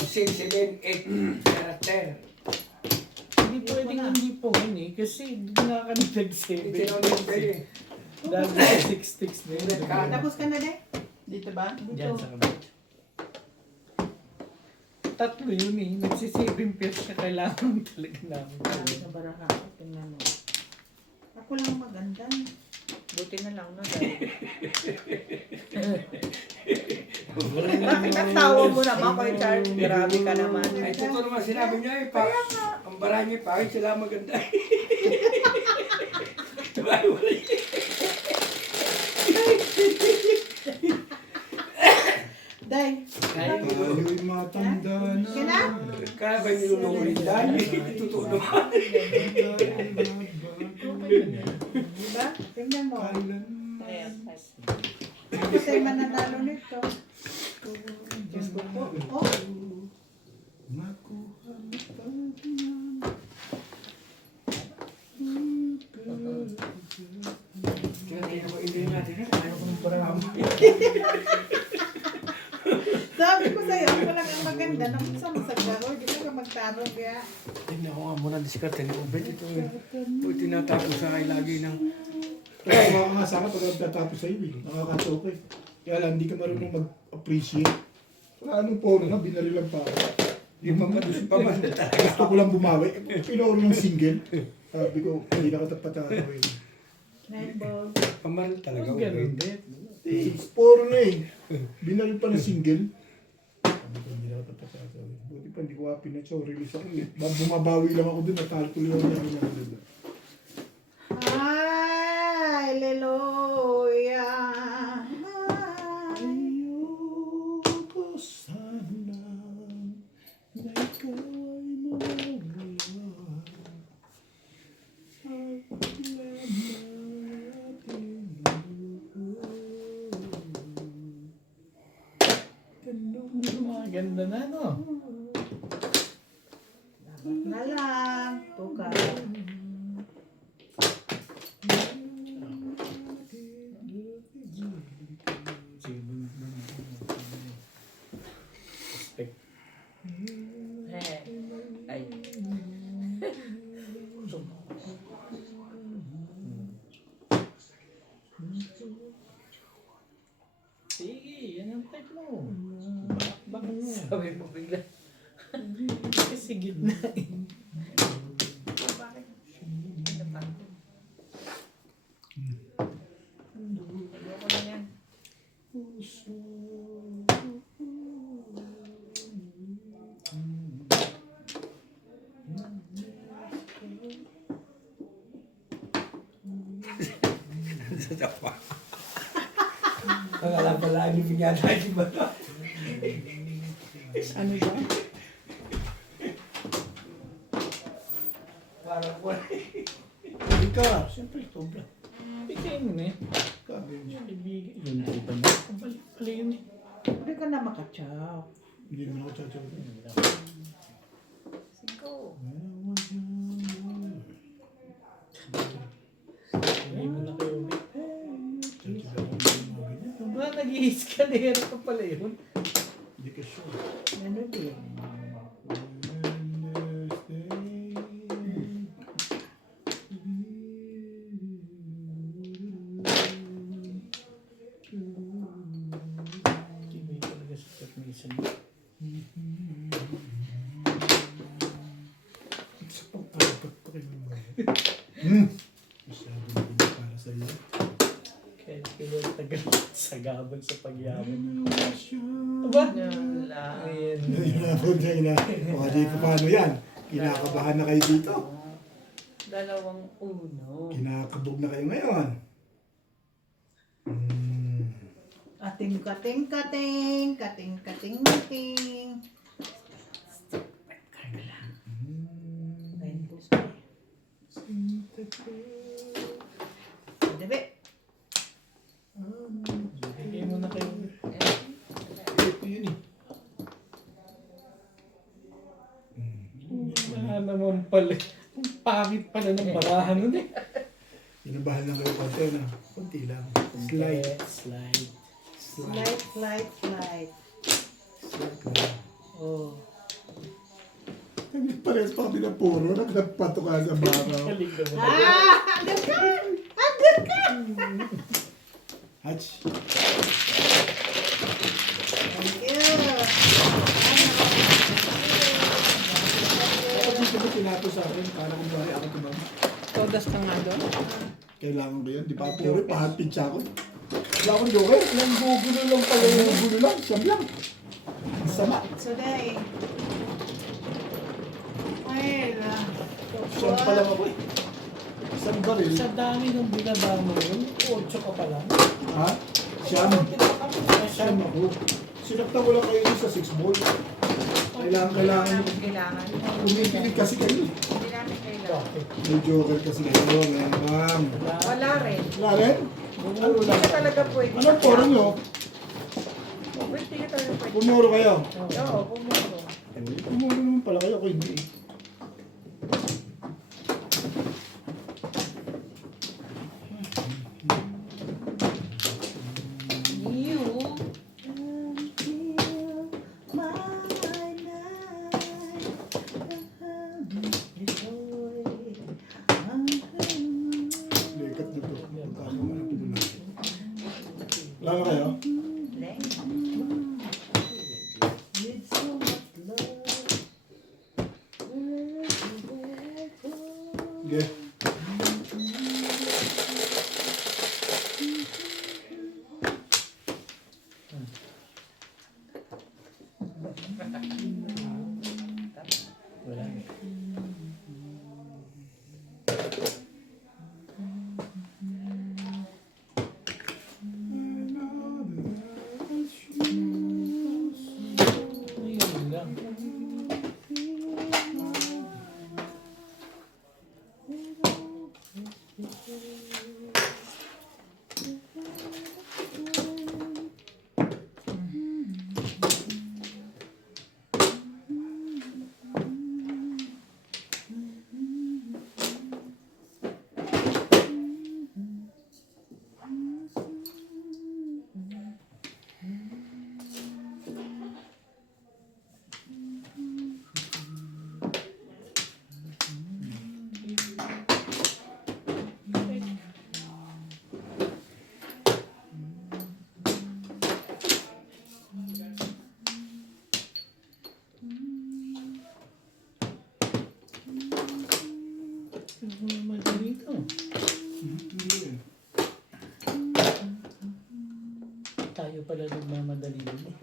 6, 7, 8 karakter. Hindi pwedeng hindi po eh. Kasi hindi na kami nag-7. Itinawag kayo eh. Dahil 6 sticks na yun. Tapos ka na din? Dito ba? Diyan sa kabit. Tatlo yun eh. Nagsi-7 pairs ka kailangan talaga namin. Sa baraha. Tingnan mo. Ako lang maganda. Buti na lang na dahil. Bakit ang tawa mo naman, Kuya Charles? Grabe ka naman. Ay, ito naman sinabi niya eh. Ang bara niya, bakit sila maganda? Day. Tayo'y matanda na. Kina? Kaya ba nilulungo rin dahil? Totoo naman. Diba? Tingnan mo. Kailan Ayan. Ako tayo mananalo nito. Diyos ko po. Oh. makuha mo Kaya mo hindi natin. Ayaw ko ng parang. Sabi ko sa'yo, ako lang ang maganda. Nakusa mo sa garo. Hindi ka magtarong kaya. Tingnan ko nga muna diskarte ni Ubed. Ito yung tinatapos sa kay lagi ng... Kaya mga ka nga sana pag nagtatapos sa'yo eh. Nakakatoke. Kaya lang, hindi ka marunong mag-appreciate. Sa anong poro na, binarilan pa ako. Yung mamadus pa man. Gusto ko lang bumawi. Pinoor ng single. Sabi ko, hindi na katapatawin. Nine ball. Pamaril talaga. Huwag ganun Ubed. din. Poro na eh. Binaril pa ng single. Sabi ko, hindi na katapatawin. Buti pa, hindi ko happy na siya. Release ako. Bumabawi lang ako dun. Natalo ko lang niya ako dun. Hallelujah. Ayoko sana na ikaw ay mawala. At Maganda na no? Na lang. Tuka. Ay. Sige, yan ang type mo. Bakit mo? Sabi mo bigla. Kasi gitna eh. Bakit? Ano pa? Ayoko na yan. Sa tawa. Ang alam pala, hindi bigyan tayo ba? Ano ba? Parang wala. Hindi ka. Siyempre, sobra. Bigay mo na eh. Sabi niya. Ibigay. Yun ang iba niya. Balik pala yun eh. Hindi ka na makatsaw. Hindi naman ako tsatsaw. Cinco. Bigay mo na kayo. Ba, nag-i-escalera ka pala yun. Hindi ka sure. Ano din? Ibigay talaga sa technician. Sa pagpapag pa kayo naman. Masyado na din para sa iyo. Kaya tagal sa gabal sa pagyaman. Aba? Wala. Ayan. O, di pa paano yan? Kinakabahan na kayo dito. Dalawang uno. Kinakabog na kayo ngayon. Kating, kating, kating. Kating, kating, kating. Rainbow sky. Debe. Bigay mo na kayo. Ito yun eh. Wala naman pala. Ang pangit pala ng barahan nun eh. Inabahan lang kayo konti na. Konti lang. Slide. Slide. Slide, slide, slide. Slide lang. O Oh. Parehas pa kami na puro. Nagpato ka sa baraw. Galing naman. Agad ka! Agad ka! Hach. Thank you. Kapag dito mo tinato sa akin, para kung bari ako tumam. Todas ka nga doon. Kailangan ko yan. Di ba puro? Pahatid siya ako. Wala akong joker. Ilang gugulo lang pala. Ilang gulo lang. Siyam lang. Ang sama. Today. Well, Siyam pa lang ako eh. Isang baril. Sa dami ng binaba mo yun, 8 ka pa lang. Ha? Siyam. Siyam ako. Sinaktan ko lang kayo sa 6 ball. Kailangan nyo. Kailangan. Umipilig kasi kayo. Hindi namin kailangan. May joker kasi kayo. Meron. Wala rin. Wala rin? Ano Hindi lang? ka talaga pwede. Anong poro nyo? Hindi ka talaga pwede. Pumuro kayo. Oo, pumuro. Pumuro naman pala kayo. Ako hindi eh. You. Lekat na to. Punta ako mga ito na. Wala na kayo? Okay. Wala. Ayun lang. Ano naman dito? Tayo pala nagmamadali din eh.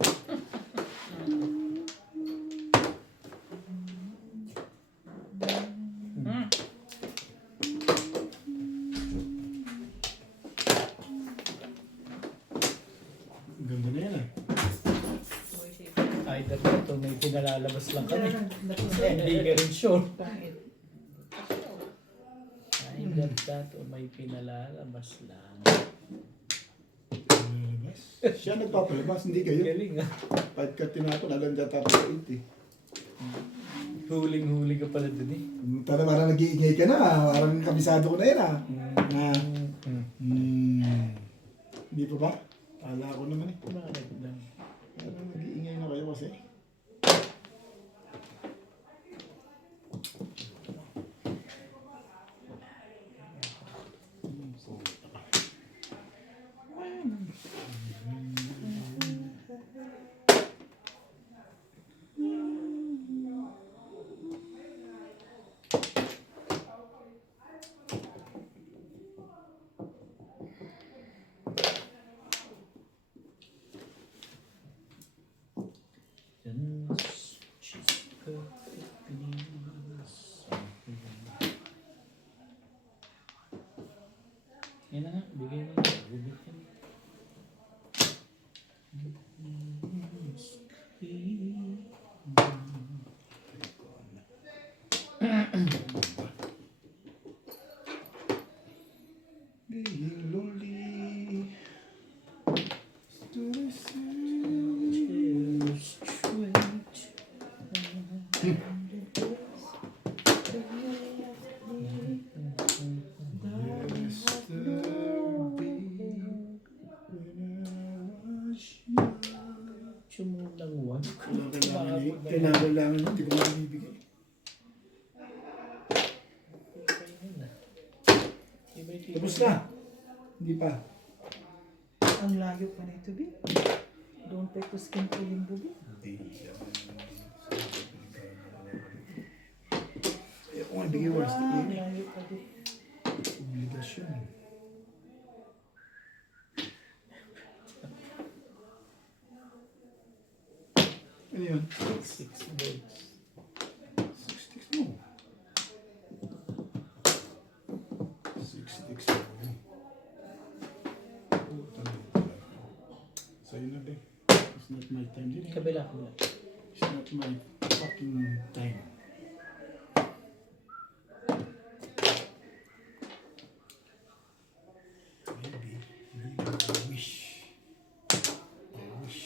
Ganda na yan ah. Either ito may pinalalabas lang kami. Hindi ka rin sure. Either that o may pinalalabas lang. Lalabas. Siya nagpapalabas, hindi kayo. Galing ah. Kahit ka tinato, naganda tapos sa 8 eh. Huling-huli ka pala dun eh. Parang nag-iingay ka na. Parang kabisado ko na yan ah. Na, hindi pa ba? Kala ko naman eh. Bakit lang? Parang nag-iingay na kayo kasi. She's perfectly something. Yan na nga, bigay mo na. Ubitin. Being lonely. Still Sumulang one. kailangan hindi ko mabibigay. Tapos na. Hindi pa. Ang layo pa nito, Bi. Doon pa ito skin ko yung bubi. Eh, kung ibigay worst, Ang layo pa din. obligasyon. Ano yun? 6 volts. 6 sticks mo. 6 sticks mo. Sa'yo na din. It's not my time din. Kabila ko na. It's not my fucking time. Maybe I wish. I wish.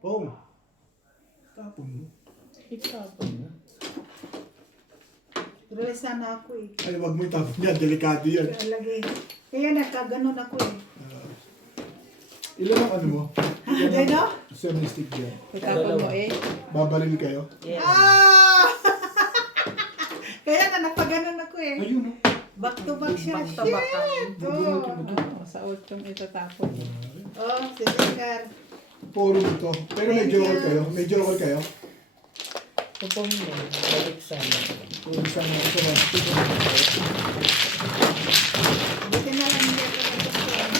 Paul, tapon mo. Itapon na. Release sana ako eh. Ay, wag mo itapon yan. Delikado yan. Lagi. Kaya nagkaganon ako eh. Ilan ang ano mo? Diyan no? 7 stick yan. Itapon mo eh. Babaril kayo? Yes. Ah! Kaya na napaganon ako eh. Ayun, no? Back to back siya. Back to back ang- Shit! Bubunutin mo doon. Sa ultong itatapon. Oh, sige, Car. Puro dito. Pero may Thank joker you. kayo. May joker kayo. Tupong mo. Balik sana. Kung saan ako sa mga stick. Buti na lang hindi ako nagkakaroon.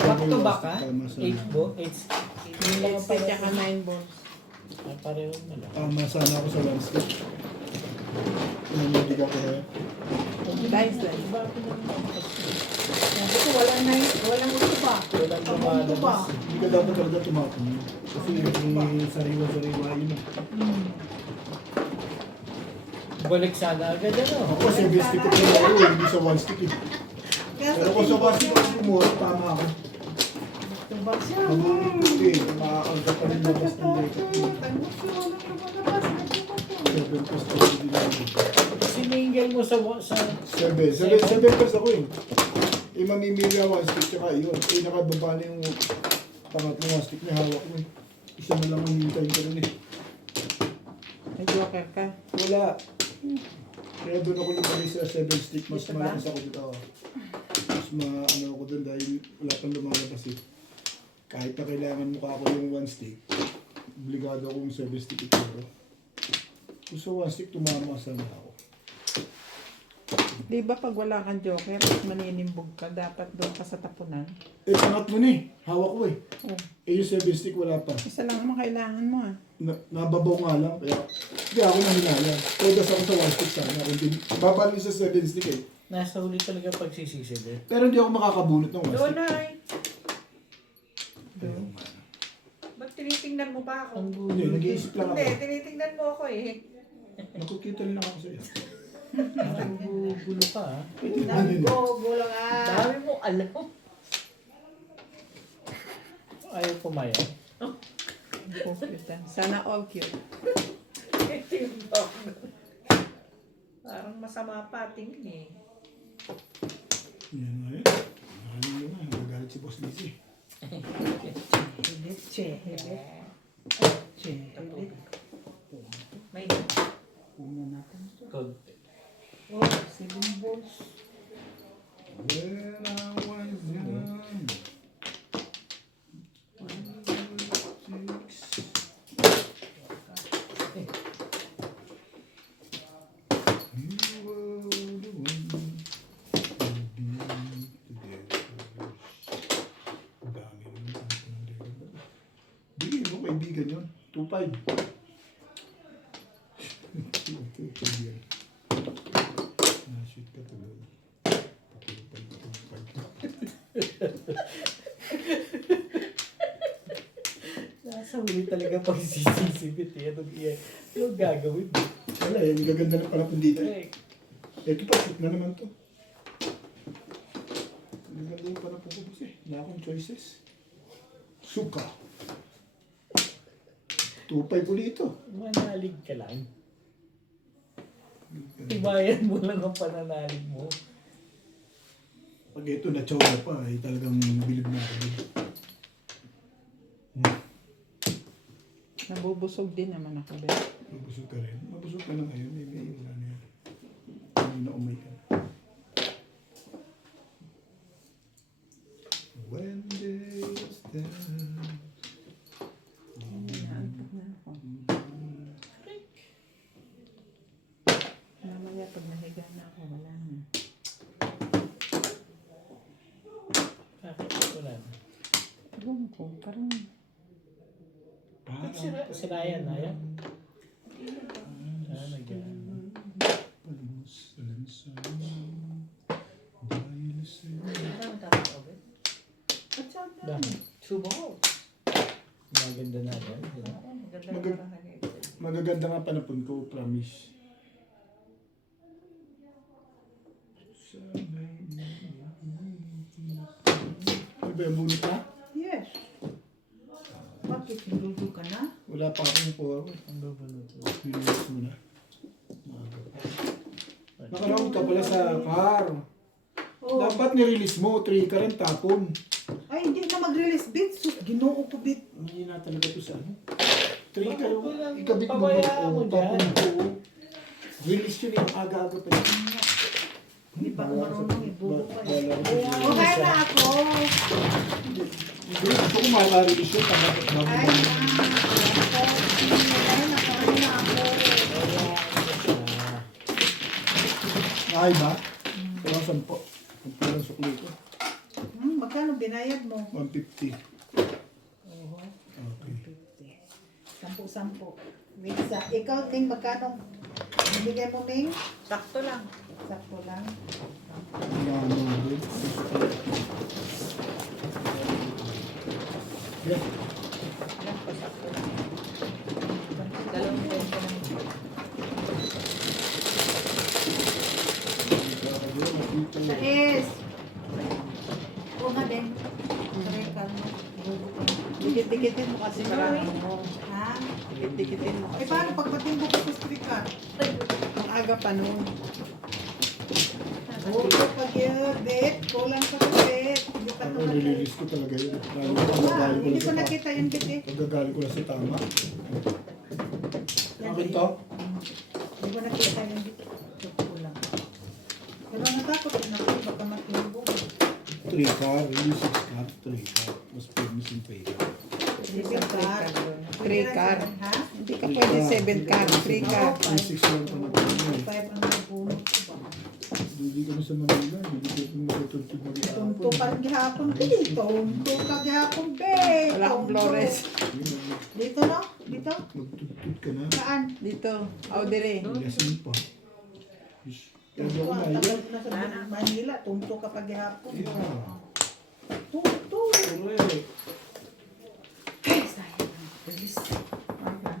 Back to back ha? Tama sa 8 volts. 8 lang 8 ang set pareho. tsaka 9 volts. Ah, pareho na lang. Tama sana ako sa one stick. Pinanidig ako na. Dice lang. Bakit naman? Sabi ko, walang ito ba? Walang Ang ito ba? lumalabas. Hindi ka dapat talaga tumakon. Kasi may sariwa-sariwa yun. Balik sana agad ano. Ako 7 stick ko pala ako. Hindi sa one stick eh. Pero kung sa one stick ako kumura, tama ako. to back siya. Hindi, makakagda pa rin labas ng dito. Seven plus ako din ako. Sininggal mo sa Seven plus ako eh. Eh, mamimili ako one stick tsaka yun. Eh, nakababa na yung pangatlong one stick na hawak mo eh. Isa na lang ang hintayin ko rin eh. May joker ka. Wala. Kaya doon ako lumagay sa 7 stick. Mas Dito ba? malakas ako dito. Mas ano ako doon dahil wala pang lumalabas eh. Kahit na kailangan mukha ko yung 1 stick, obligado ako yung 7 stick ito. Kung sa 1 stick, tumama sana ako. Di ba pag wala kang joker, maninimbog ka, dapat doon ka sa tapunan? Eh, pangatlo na eh. Hawak ko eh. Oh, Eh, yung 7 stick wala pa. isa lang naman kailangan mo ah. Nababaw nga lang. Kaya, hindi ako nahinala. Todas ako sa 1 stick sana. Kundi, babalik sa 7 stick eh. nasa huli talaga pagsisisid eh. Pero hindi ako makakabunot ng 1 Doon stick. ay. Doon. Ba't tinitingnan mo pa ako? Ang gulo. Hindi, nag-iisip lang Hindi, ako. tinitingnan mo ako eh. Nakukita rin ako sa'yo. Ang gulo ka ah. Dami ko, gulang ah. Dami mo alam. Ayaw pumaya. Cute ah. Sana all cute. Ito yung dog. Parang masama pa tingin eh. Yan nga yun. Nakalim yun nga. Nagagalit si Boss Lizzie. Hilit, che. Hilit. Che. Hilit. May Una natin ito. Konti. oh, 7 balls. When I was young. 1, 2, 6. You were the one to be together. Ang dami naman sa akin ng dito. Bigyan mo kaibigan yun. 2.5. 2.5 yan. Na-shoot ka tuloy. Nasa huli talaga pagsisisibit eh. Anong gagawin? Wala eh, ang gaganda ng panapon dito eh. Eh, Ito pa, shoot na naman to. Ang ganda yung panapon ko boss eh. Wala akong choices. Suka. 2.5 ulit ito. manalig ka lang. Tibayan mo lang ang pananalig mo. Pag ito na-chow pa, ay talagang bilib na ako. Nabubusog din naman ako, be. Mabusog ka rin. Mabusog ka na ngayon. May wala na yan. Hindi na umay ka. When days down. Inaantok na ako. Mamaya pag nahiga na ako, wala na. Bakit wala na? Ewan ko, parang Kasirayan na yan. Nagyan. Palimusalan sa dahil sa'yo. At saan na? Dami. 2 balls. Maganda na yan. Magaganda nga panapon ko, promise. Ano ba yung bunot na? Yes. Bakit niludo ka na? Wala pa akong po. Ang babunod. Release mo na. Nakaroon ka pala sa car. Oh. Dapat ni-release mo, 3 ka rin tapon. Ay, hindi na mag-release bit. Sus, ginoo ko bit. Hindi na talaga to sa ano. 3 ka yung Bakit ikabit mo. pabayaan mo tapon dyan? ko. Release yun yung aga-aga pa yun. Hindi pa ako marunong ibubo ka. Bala ko. Okay na ako. Hindi ko maka-release yun. Ay, na. Ay, nakaano na ako. Ay ba? Kaya 10. Ang parang sukli ko. Magkano binayad mo? 150. Oo. Okay. 10-10. Misa. Ikaw, Ming, magkano? Bibigay mo, Ming? sakto lang. Sakto lang. Ano din? Yeah. Alam ko, sakto lang. Dalawang pwede lang. Sa S. Oo nga din. Sorry, kalmo. Bubo ka. Dikit-dikitin mo kasi parang ano. Ha? Dikit-dikitin mo Eh, kasi. paano pagbating mo ko sa speaker? Ang aga pa noon. Oo, pag yun, bet. Kulang pa sa bet. Hindi pa Ako naman. nililist ko talaga yun. Lalo Ah, ko pagagaling ko hindi lang ko sa nakita yung bet eh. pagagaling ko lang sa tama. Akin to? Hindi ko nakita yung bet. Kulang. Pero natakot din ako. Baka matinubog. 3 car, hindi 6 car, 3 car. Mas permission pay. 7 car. 3 car. Ha? Hindi ka pwede 7 car, 3 car. 6 lang pa na. 5 ang nabunod ko ba? Hindi kami sa Manila, hindi ko magtutuntun Tunto pa rin gihapon ko dito. Tunto ka gihapon, be. Wala akong Flores. Dito no? Dito? Magtutut ka na. Saan? Dito, Audrey. Lasing pa. Pero Tunto ako ang maya. tagal na sa Manila. Tunto ka pa gihapon. Yeah. Tunto. Correct. Ay, sayang. Bilis.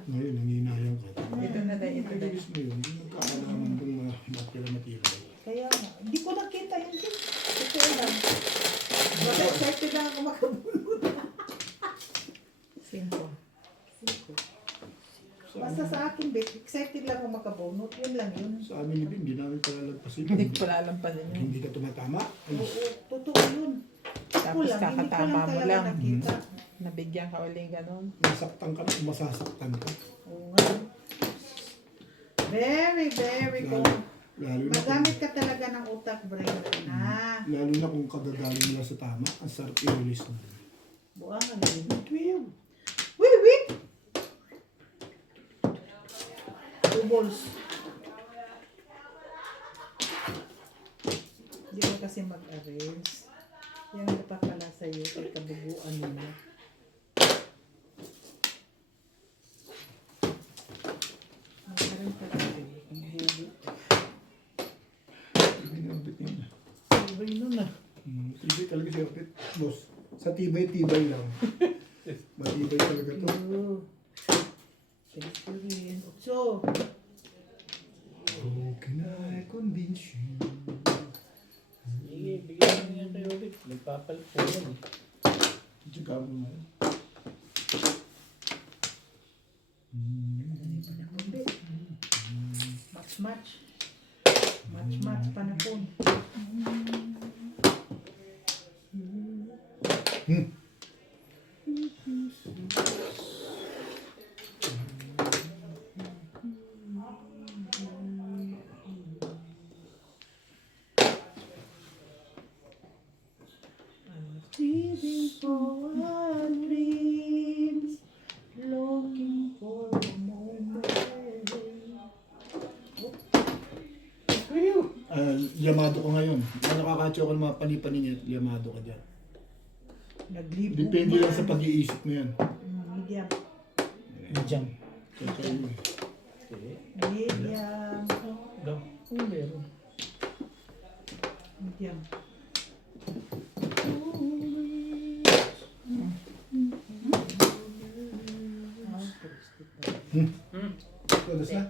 Ngayon, nanginayang ka. Ito na dahil, ito dahil. Bilis mo yun. Hindi magkakalaman kung matira-matira. Kaya nga, hindi ko nakita yun. Totoo lang. Baka excited lang ako makabulot. 5. Basta sa akin, bet, excited lang ako makabunot. Yun lang yun. Sa amin ni Bim, hindi namin palalagpasin. Hindi ko pala alam pa din yun. Hindi ka tumatama. Ay, Oo, totoo yun. Tapos Kulang, hindi ko kakatama lang mo talaga lang. nakita. Nabigyan ka ulit ganun. nasaktan ka na, masasaktan ka. Oo nga. Very, very cool. Lalo na Magamit ka talaga ng utak, brain na. lalo na kung kagagaling nila sa tama, ang sarap i-release mo. Buwangan na yun. Wait, wait! Two balls. Hindi ko kasi mag-arrange. Yan ang napapala sa'yo kay kabuguan ninyo. Mag-arrange ka kasi. Ang bugo. Hindi na ang bit niya. Iba yun na. Tibay talaga si Orpit. Boss, sa tibay-tibay lang. Matibay talaga to. Oo. Thanks ko rin. So, How can I convince you? Sige, bigyan mo niya kayo ulit. Nagpapalit po yan eh. Tsaka mo nga. match-match. Match-match, panapon. Living for our dreams, looking for a moment. Yamado ko ngayon. Ano nakakatyo ko ng mga panipani niya, yamado ka dyan. Naglibog Depende lang sa pag-iisip mo yan. Medium. Jam. Medium. Go. Kung meron. Medium. Todos na?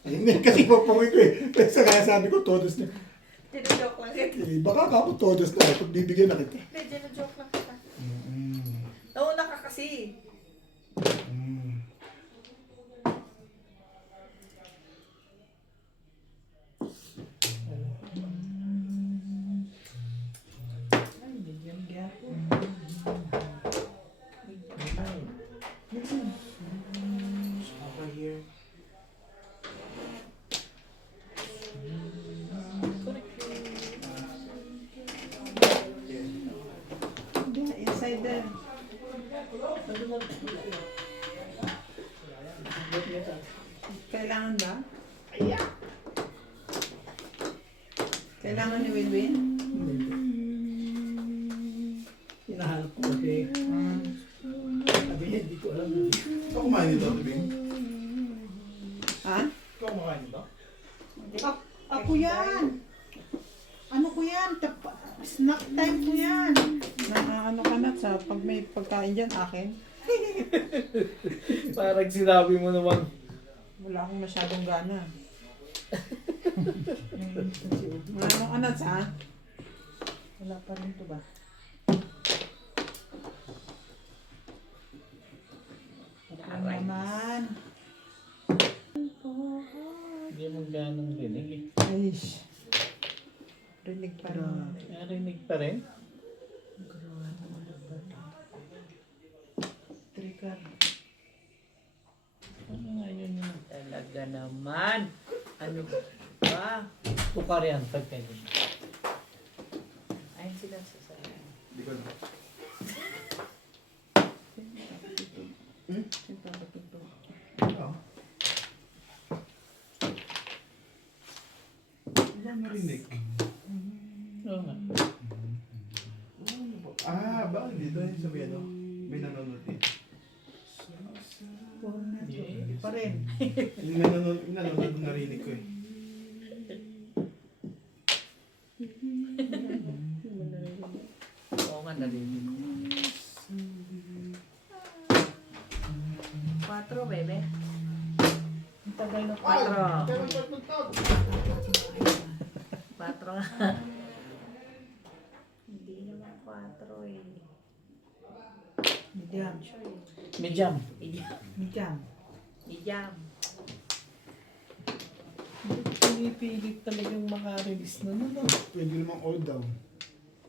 Ay, hindi, kasi papungi ko eh. Kaya sabi ko, todos na. Tino-joke lang kita. Eh, baka kapag todos na, pag bibigyan na kita. Hindi, tino-joke lang kita. Mm. Nauna ka kasi. Mm. Ay, medium gapo. Over here. Hindi, inside there. Kailangan ba? Kailangan ni Winwin? Hinahanap ko kasi. Sabi niya, hindi ko alam. Ikaw kumain nito, Tubing? Ha? Ikaw kumain nito? Ako yan! Ano ko yan? Snack time ko yan! Ano ka na sa pag may pagkain dyan, akin? Parang sinabi mo naman. Wala akong masyadong gana. Ano anak ha? Wala pa rin to ba? Ano naman? Hindi mo ganong rinig eh. Ay, rinig pa rin. Narinig pa rin? Trigger. Ano nga yun yun? Talaga naman. Ano ba? Tukar yan, pagkain. Ayun sila sasabihin. Hindi ko na. Oo. Wala narinig. Oo nga. Ah, ba? Dito yung sabi ano? May nanonood eh. Puro na to. Hindi pa rin. Yung nanonood narinig ko eh. Oo nga, narinig ko. 4, bebe. Ang tagal na Ay! Pero ba't nagtago? 4 nga. Hindi naman 4 eh. Medium. Medium. Medium. Medium. Medium. Pinipilit talagang makarelease na no. Pwede namang all down.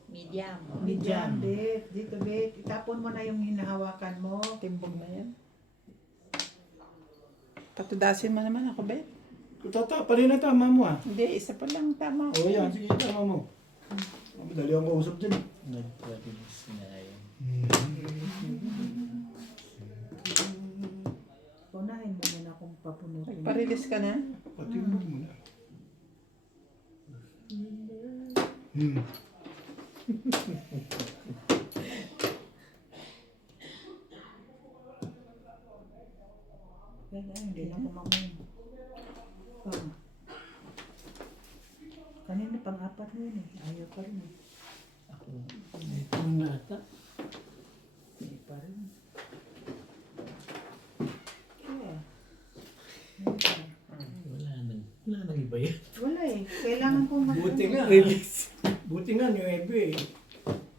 Medium. Medium, bet. Dito, bet. Itapon mo na yung hinahawakan mo. Timbog na yan. Patudasin mo naman ako, bet. Pa rin na tama mo ah. Hindi, isa pa lang tama. Oo yan, sige tama mo. Madali ang kausap dyan. Nag-release na yun. Unahin mo muna akong papunutin. Nagpa-release ka na? Pati mo muna. Hmm. Kaya hindi na kumamoy. Kanina pang-apat na yun eh. Ayaw pa rin eh. Ako. Ito nga ata. Hindi pa rin. Kaya. Wala nang iba yan. Wala eh. Kailangan kong Buti nga. Release. Buti nga, 9 eh.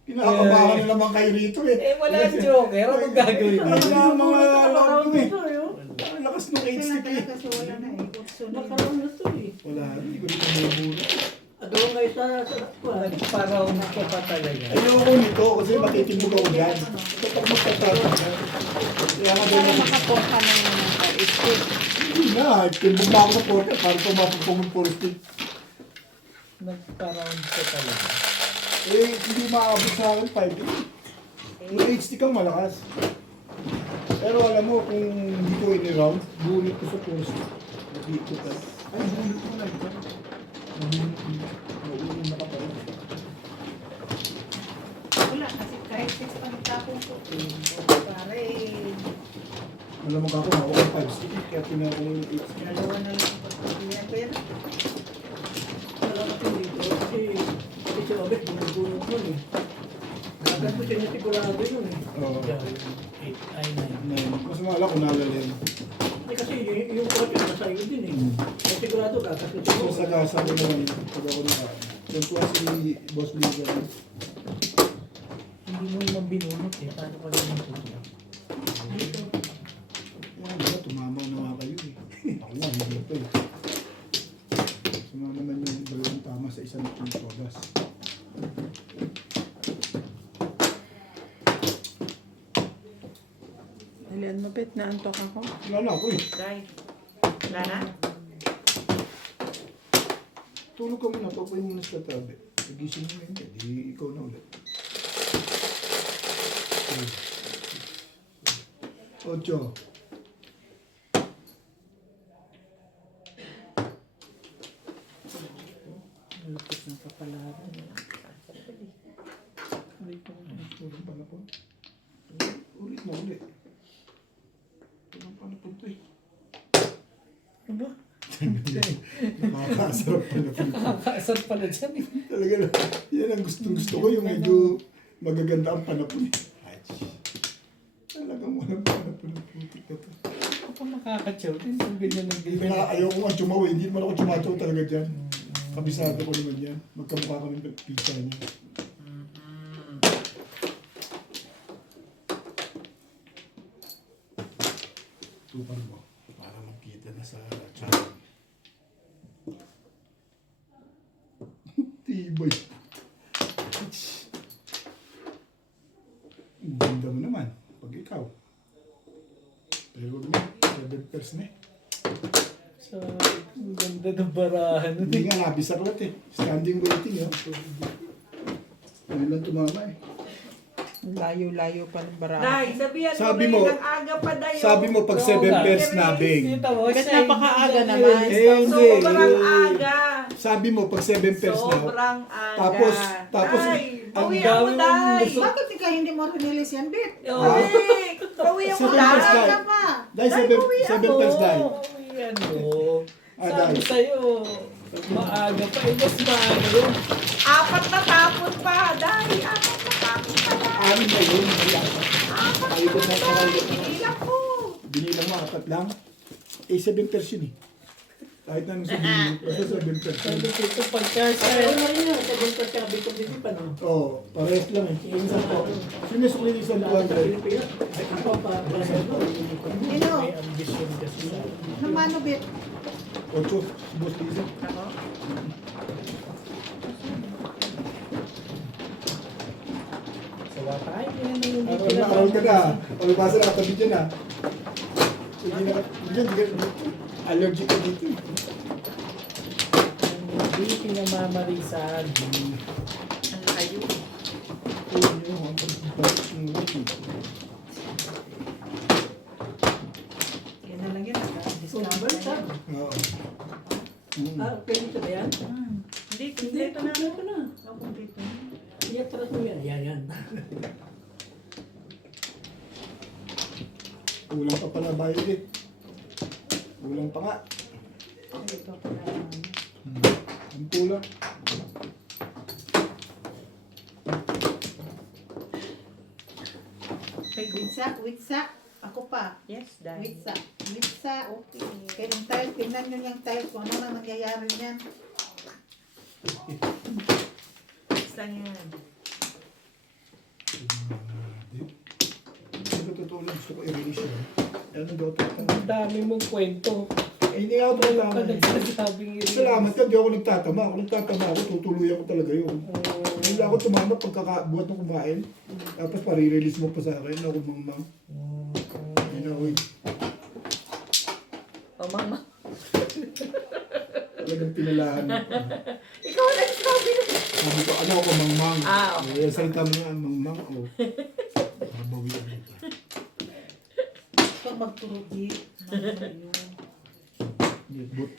Kinakabahan na naman kayo rito eh. Eh, wala joker. Anong gagawin mo? Wala mga love ko eh. oh. Ang lakas ng Kaya HD eh. talaga kasi wala na eh. Utso na yun. Nakaroon na to eh. Wala, hindi ko dito nabura. At Doon kayo sa Nagpa-round ka pa talaga. Ayoko nito kasi matitibog ako dyan. Ito pag magtatapos ka. Kaya nga Para ganyan. makapunta ng stick. Hindi na, tibog na ako sa porta para tumapag ng full stick. Nagpa-round ka talaga. Eh, hindi maabot sa akin 5 stick. Yung 8 stick ang malakas. Pero alam mo, kung hindi ko ini-round, bulit ko sa full stick. Nag-iikot ka. Ay, bulit ko na ito. Nauunin na ka pa rin. Wala, kasi kahit 6 pa nagtapon ko. Pare, Alam mo ka ako, hawak ang 5 stick. Kaya tinako mo yung 8 stick. dalawa na lang. Pagpilihan ko yan. Salamat din dito kasi si Obet bumubulong ko eh. Dapat ko siya nasigurado yun eh. Oo. Yeah, 8 ay 9. Mas mahal ako nalalim. Eh, kasi yung kote nasa iyo din eh. Nasigurado ka kasi So, siguro. sagasa ko naman pag ako nakain. Yung tuwa si Boss Liga. Hindi mo naman binunot eh. Paano ka naman tuloy? Yan, diba, tumama na nga kayo eh. Ako nga, hindi ito eh. Sumama naman yung dalawang tama sa isang togas. Dalian mo, Bet, naantok ako. Wala na ako eh. Guys. Wala na? Tulog ka muna, papoy muna sa tabi. Pagising mo yun, di ikaw na ulit. 8. Lupit ng kapalaran. Hindi ko Tulog pa na po. Ulit na ulit. Tulog pa na po ito eh. Aba? Nakakasarap pa na po. Nakakaasar pala dyan eh. Talaga na. Yan ang gusto ko, yung medyo magaganda ang panapon eh. Talagang walang panapon ng putik na to. Ako makakachaw din kung ganyan ang Hindi ganyan. nga, ayaw ko nga chumaw eh. Hindi naman ako chumachaw talaga dyan. Kabisado ko naman yan. Magkamukha kami ng pizza niya. Tupar mo. Para magkita na sa channel. Tibay. Ang ganda mo naman. Pag ikaw. Pero wag mo. 7 pairs na eh. Sa ang ganda ng barahan. Hindi nga nabisaklat eh. Standing waiting eh. Ano lang tumama eh. Layo-layo pa ng barahan. Day, sabihan Sabi mo mo- ng aga pa dayo. Sabi mo pag 7 pairs nabing. Kita mo, Ba't siya, napakaaga hindi naman? yan. Eh, hindi. Sobrang aga. Sabi mo pag 7 pairs na. Sobrang aga. Tapos, Day, ang bawi dami ako, mong Day. gusto. Bakit ikaw hindi mo rinilis yan, Bet? Oo. Day, bawi ako, 7 pairs Day. Day. Ka pa. Dahil 7 pairs dahil. Yan o. Ah, Sabi dahil. sa'yo, maaga pa. Eh, mas maaga yun. 4 na tapon pa, Day. 4 na tapon pa, Day. Amin na yun. Hindi ako. 4 Ayoko na na tapon, sa Day. Binilang ko. Binilang mo, 4 lang. Eh, 7 pairs yun eh. Kahit na nung sabihin mo, basta 7 pairs. Sabi ko ito pagka Ay, siya. na rin yun. Sa basta sabi ko din pa no. Oo, parehas lang eh. Yung isa po. Sinusukli yung isang 200. Pilipinas. Ay, ako pa. Sino? May ambisyon kasi sa Namano, Bet? 8. Si Boss Lisa. Ako? sawa tayo. Yan ang hindi Ako na, aral ka na. Palibasa na katabi dyan ah. Hindi na, hindi ka, allergic ka dito eh. Hindi pinamamarisan. Ang layo. Ayun yun, ang pagbalik ng weight eh. Yan na lang yan. Discount na yan. Oo. Ah, pwede ito na yan? Hindi, Hindi, kompleto na. kompleto na. Ako, kompleto na. Iatras mo yan. Yan. Kulang pa pala bayad eh. Kulang pa nga. Ito pa na. Ang kulang. Witsa. Ako pa. Yes, Day. Witsa. Okay. Kaya yung tile, tingnan nyo yung tile kung ano na nangyayari niyan. Basta yan. Sa totoo lang gusto ko i-release yun. Ano daw ito? Ang dami mong kwento. hindi ako talaman. Nagsasabing yun. Salamat ka, di ako nagtatama. Ako nagtatama ako, tutuluyan ko talaga yun. Hindi ako tumama pagkakabuhat ng kumain. Tapos pare-release mo pa sa akin, ako mangmang. Yun ako eh. O, mama. Talagang pinalahan mo. Ikaw na nagsabi na. Sabi ko, ano ako mangmang. Okay. Salita mo na mangmang. Oh. Mabawian mo pa. Pag magturugi.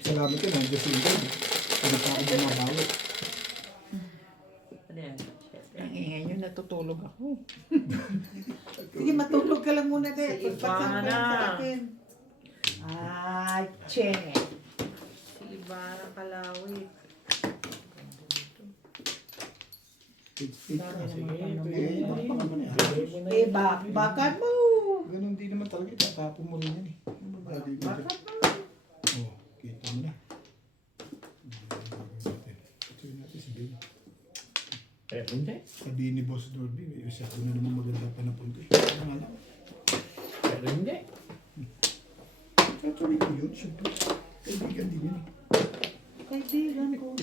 Salamat ka, nandiyan si Ingrid. Hindi pa ako bumabawi. Ano yan? Ang ingay nyo, natutulog ako. Sige, matulog ka lang muna, de. Sige, Pagpasang ka lang sa pana. akin. Ay, chenge. Si Ibarra Kalawit. Sige, Sige, bakbakan mo na yan. Eh, bakbakan mo. Ganun din naman talaga, itatapon mo rin yan eh. Ano ba gagawin ko dyan? Oh, kita mo na. Ito yun natin si Ben. Pero hindi. Sabihin ni Boss Dorby, may isa ko na naman magandang panapon ko eh. Ano nga lang? Pero hindi. Katuloy ko yun, syempre. Kaibigan din yun eh. Kaibigan ko.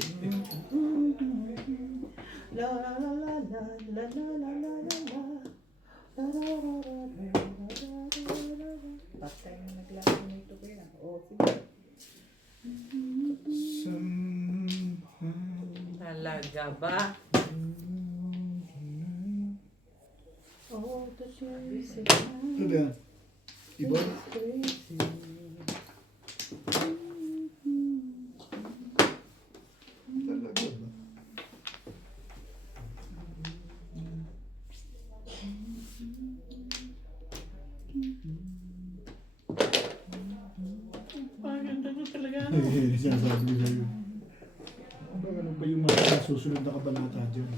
La la la la la la la la la la la. La la la la la la la la la. Patay na naglaro nito kaya. O, sige. Somehow. Talaga ba? Oh, the crazy Ano ba yan? Iba? crazy. Talaga ba? Maganda ko talaga. Eh, sinasabi ko sa'yo. Ano ba yung mga susunod na kabanata dyan?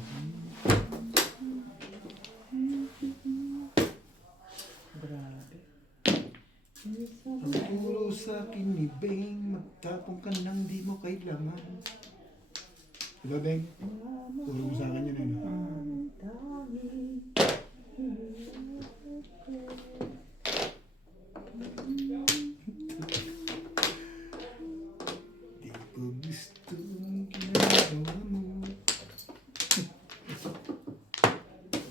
Grabe. Ang turo sa akin ni Beng, magtapong ka nang di mo kailangan. Diba, Beng? Turo mo sa akin yun, ano? Di ko gusto ang ginagawa mo.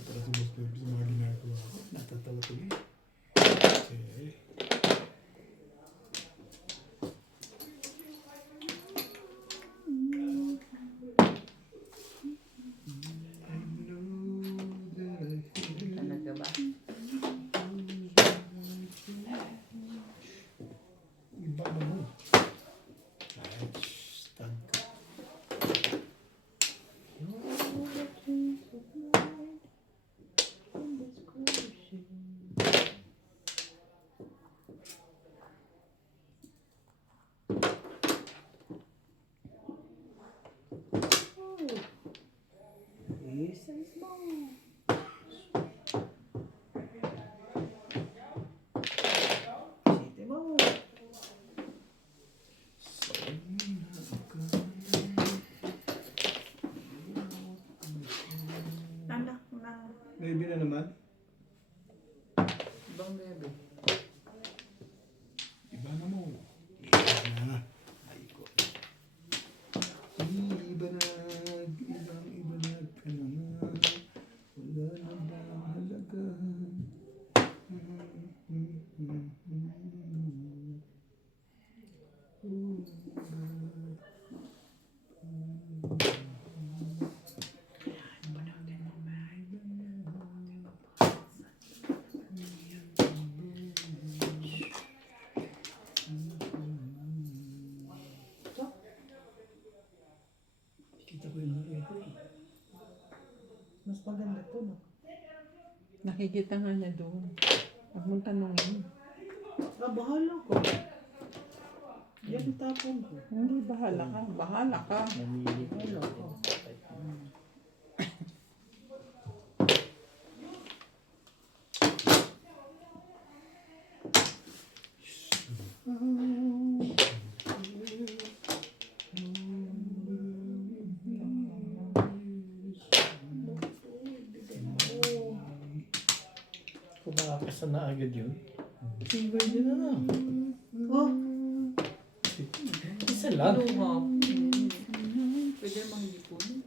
Para sa Boss Dorby sa mga ginagawa ko, natatawa ko eh. Kasi, I know that I hate Talaga ba? iba na mo. Kahit stag ka. This is more. City mo. Anak na. Maybe na naman. Ibang bebe. Iba na mo. Iba na. Ay ko. Iba na. Iba na ka na nga. Wala na bang halaga? Kita ko yung mga ito eh. Mas maganda to, no? Nakikita nga niya doon. Huwag mong tanongin. Ah, bahala ko. Yan tapon ko. Hindi, bahala ka. Bahala ka. Namili ko. Bahala ko. Kung makakasa na agad yun. Single yun na lang. Oh, Isa lang. Luha. Pwede namang lipon.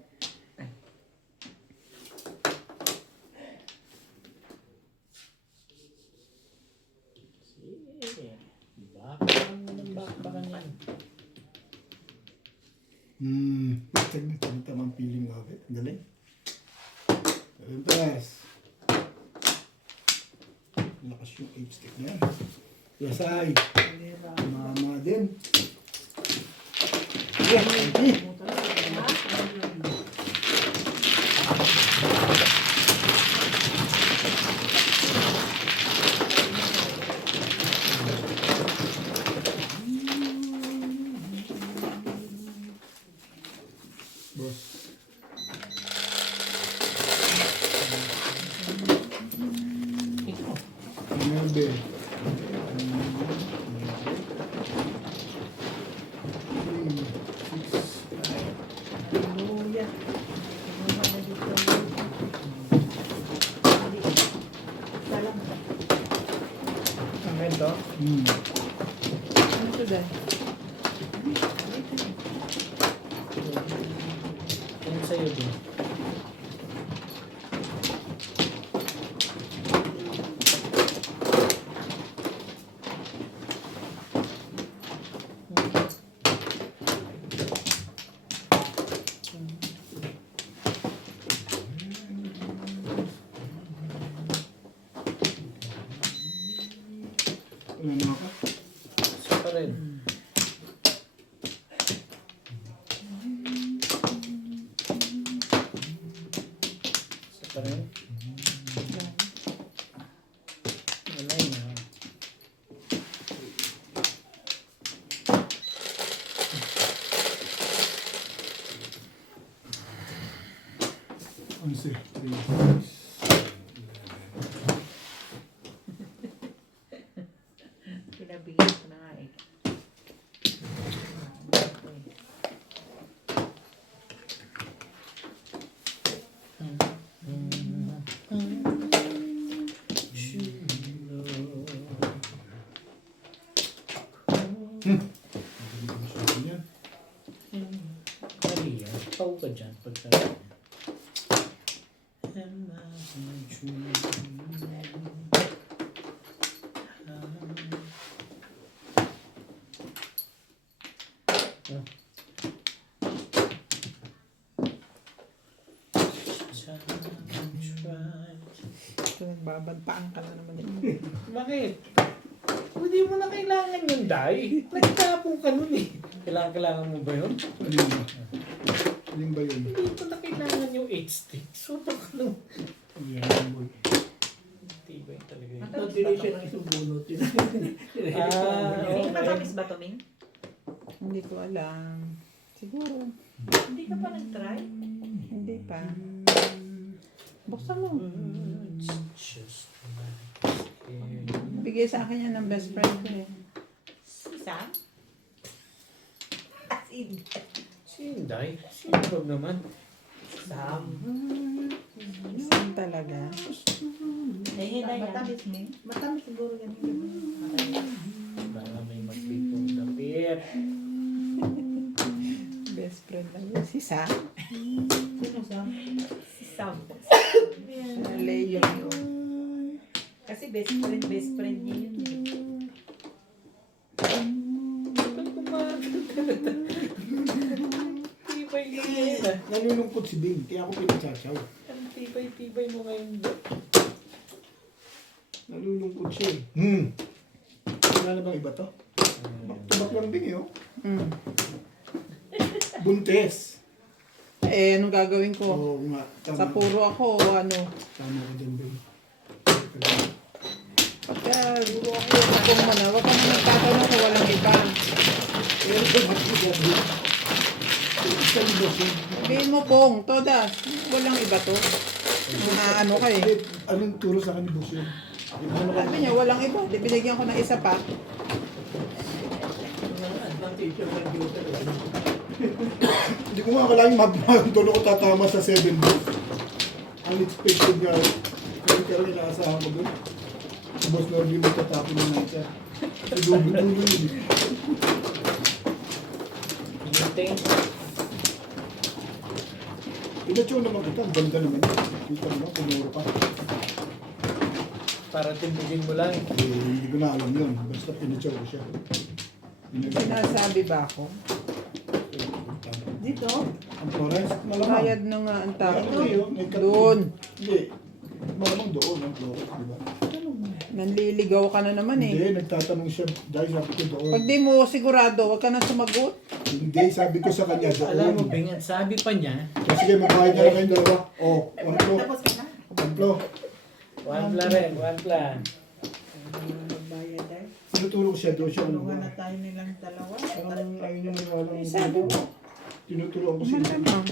Sige. Bakbakan mo ng bakbakan yan. Tamang feeling of it. Ang galing. Impress. Lakas yung 8 stick na yan. Yes, ay. Mama din. Yan, ay. Boss. Ito. Nuebe. Hallelujah. Salam. Ang ito. Ano to dahil? Yan sa'yo din. Ano na ako? Isa pa rin. Isa pa rin. Wala na. Onse. 3. Pinabigyan ko na nga eh. Mali yan. Pau ka dyan. Pag sabi. Ito, nagbabantaan ka na naman yun. Bakit? Hindi mo na kailangan yun, Day. Nagtapong ka nun eh. Kailangan mo ba yun? Alin ba? Alin ba yun? Hindi mo na kailangan yung 8 stick. Super ka nung. Yan, boy. Tibay talaga yun. Nagdili siya ng isang bunot. Hindi Okay. matamis ba to, Ming? Hindi ko alam. Siguro. Hindi ka pa nag-try? Hindi pa. Buksan mo. It's just like Bigay sa akin yan ng best friend ko eh. Si Sam? As in, si Inday. Sino naman? Sam. Saan talaga? Nahihina yan. Matamis, Ming. Matamis siguro yan. Baka may magbitong dapit. Best friend lang yun. Si Sam. Sino Sam? Si Sam. Siya Leo yun. Kasi best friend niya yun eh. Ba't kumagal ka na? Tibay ka ngayon ah. Nalulungkot si Bing, kaya ako pinagsasaw. Ang tibay mo ngayon. Nalulungkot siya eh. Wala na bang iba to? Back lang Bing eh, oh. Mm. Buntes. Eh, anong gagawin ko? Oo nga. Sa puro ako, ano? Tama ka dyan, Bing. Pagka puro ako, kung mana, wag ka na nagtatanong kung walang iba. Sabihin mo, Pong, Todas, walang iba to. Ano ka eh. Anong turo sa akin ni Boss yun? Sabi niya, walang iba. Di binigyan ko ng isa pa. Advantage yung computer. Hindi ko nga akalain magtulo ko tatama sa 7 balls. Unexpected nga. Pero inaasahan ko doon. Si Boss Lord yung magtatapon ng night siya. Sa dulo-dulo yun. Tingin. Pinachow naman kita, ang ganda naman yun. Kita mo, pumuro pa. Para tindigin mo lang. Hindi ko na alam yun. Basta pinachow ko siya. Sinasabi ba ako? Dito? Ang Flores, malamang. Bayad na nga ang tao. May kat- Doon. Hindi. Malamang doon ang Flores, di ba? Nanliligaw ka na naman eh. Hindi, nagtatanong siya. Dahil sabi ko doon. Pag di mo sigurado, huwag ka na sumagot. Hindi, sabi ko sa kanya doon. Alam mo, Bing, at sabi pa niya, Sige, magbayad na lang kayong dalawa. Oh, wamplo. Tapos ka na? Wamplo. one pla rin, one pla. Magbayad eh. Tinutulong siya doon siya. Tulungan na tayo nilang dalawa. Parang ayun yung walang Sabi mo. tinutulong ko siya. Malamang.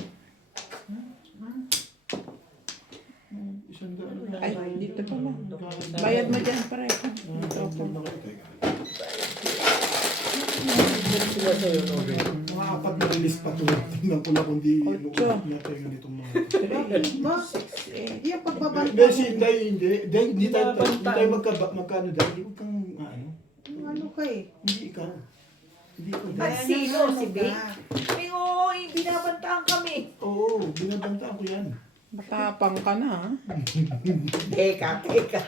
Isang daan. Ay, dito pala. Bayad mo dyan, pare. Sila sa'yo, no, Bing? Mga apat na release pa to. Tingnan ko lang kung di Ocho. natin ganitong mga. Ba? Yung pagbabanta Hindi, si Inday, hindi tayo magkano dahil hindi mo kang ano. Ano ka eh? Hindi ikaw. Hindi ko Ay, dahil. sino? ano Si ka? Bing? Ay, oo, binabantaan kami. Oo, binabantaan ko yan. Matapang ka na, ha? Teka, teka.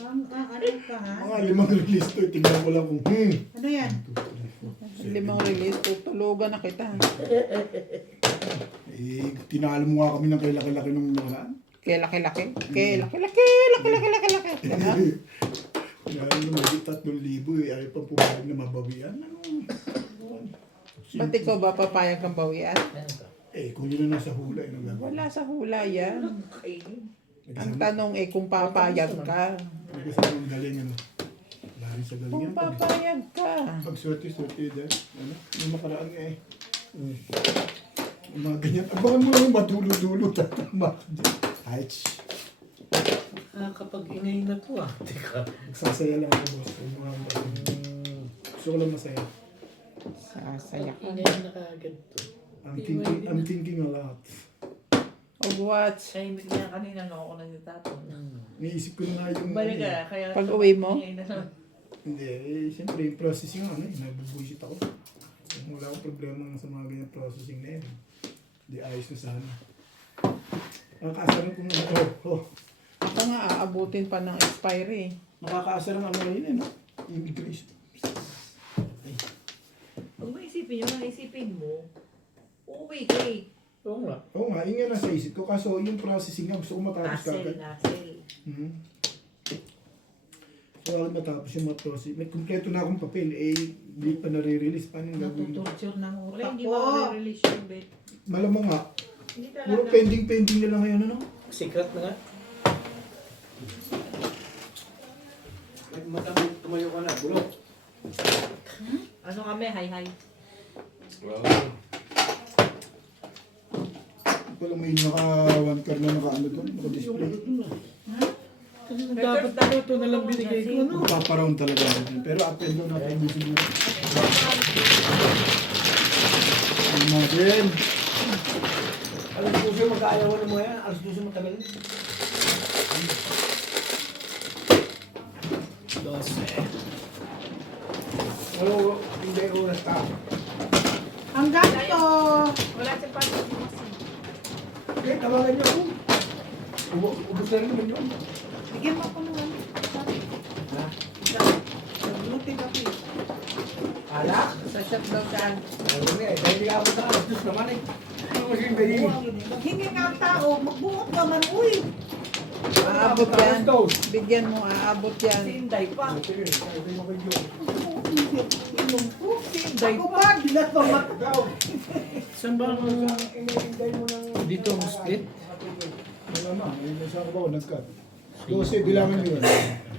Ano ka ha? Mga 5 release to, tingnan ko lang kung Ano yan? 5 release, tutulugan na kita. Eh, tinalo mo nga kami ng kailaki-laki nung nakaraan. Kaya laki-laki. Kaya laki-laki. Diba? Tinalo mo magiging 3,000 eh. Ayaw pa pumayag na mabawian. Ano? Ba't ikaw ba papayag kang bawian? Ano to? Eh, kung yun na nasa hula, eh, nagagawa. Wala sa hula yan. Ay, Ang tanong eh kung papayag ka. Hindi kasi ang galing, ano. Wala rin sa galing Kung yan. papayag ka. Pag swerte dahil, ano, yung makaraan nga eh. Yung mga ganyan. Abangan mo lang yung madulo-dulo, tatama ka dyan. Ay, Kapag ingay na to, ah. Teka. sasaya lang ako, boss. Yung mga gusto ko lang masaya. Sasaya ka. Ingay na kaagad to. I'm thinking a lot. Hogwarts. ay, bigla kanina no ako nagtatapon. Naisip ko na nga yung... Balik ano, ka, kaya... Pag uwi mo? Ingay na lang. Hindi, eh, siyempre yung processing ano eh, nabubuisit ako. Wala akong problema sa mga ganyan processing na yun. Hindi ayos na sana. Nakakaasa ng kung Ako nga aabutin pa ng expiry. nakakaasa ng ano yun eh, no? Immigration. Huwag mo isipin yun, ang isipin mo, uuwi ka eh. Oo nga. Oo nga, yun nga nasa isip ko. Kaso yung processing nga, gusto ko matapos Hassle, kagad. hassle. So, agad matapos yung mga process. May kumpleto na akong papel, eh, hindi pa nare-release. Paano yung gagawin? Natutorture ng Wala, utak hindi ko. ma-release yung bed. Malamang nga, Hindi puro talaga. pending na lang ngayon, ano? Secret na nga. Tumayo ka na, bulok. Ano kami, hi-hi. Walang may naka one car na naka ano doon, naka-display. Kasi dapat ako ito na lang binigay ko, no? Magpaparound talaga natin. Pero up and down natin yung siguro. Ano natin? Alas 12 mag-aayawan ng mga yan. Alas 12 matagal. 12. Ano, hindi oras ka. Ang ganito. Wala siya pa. Okay, tawagan niyo ako. Ubus na rin naman yun. Bigyan mo ako naman. Ha? Naglutin ako eh. Alak? Sa shop daw dyan. Ano nga eh, dahil nga ako sa alas 12 naman eh. Ano kasi yung bayi? Maghingi nga ang tao, magbuot naman, uy. Aabot yan. Bigyan mo, aabot Si yan. Inday pa. Sige, sabi mo kayo. Ilong ko. Ako ba? Bilat pa mata. Ikaw, Saan ba ang inihintay mo ng... dito ang split? Wala na, may nasa ko ba, nag-cut. 12, bilangan nyo yun.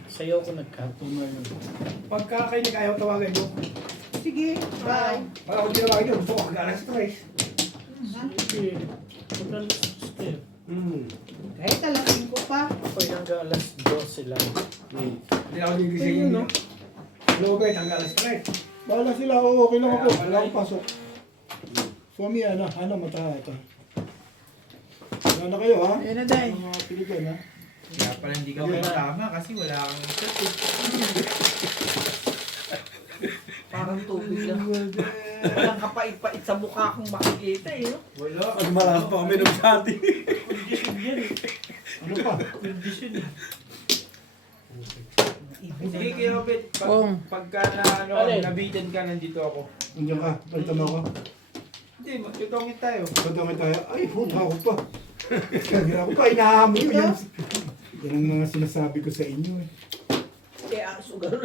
Sa'yo ako nag-cut. Tuma yun. Pagka kayo nag-ayaw, tawagan niyo. Sige, bye. Para kung tinawagan niyo, gusto ko mag-alas 3. Sige. Pag-alas kayo. Kahit alasin ko pa. Ako yung alas 12 lang. Hindi ako gigising Ayun, no? Lobet, hanggang alas 3. Bahala sila, oo, okay lang ako. Wala akong pasok. Swami, ano, matahata. Wala na kayo, ha? Ayun na, Day. Mga piligan, ha? Kaya pala hindi ka tama kasi wala kang chat eh. Parang tubig lang. Walang kapait-pait sa mukha kong makikita eh. No? Wala. Pag malakas pa kami ng sati. Condition yan eh. Ano pa? Condition eh. Ibon Sige, kaya Obet, pagka na, ano, Alin? nabitin ka, nandito ako. Andiyan ka. Ay, tama ka. Hindi, magtutongit tayo. Pagdamay tayo. Ay, puta ako pa. Kaya ako pa, inahamon ko yan. Yan ang mga sinasabi ko sa inyo eh. Kaya sugar.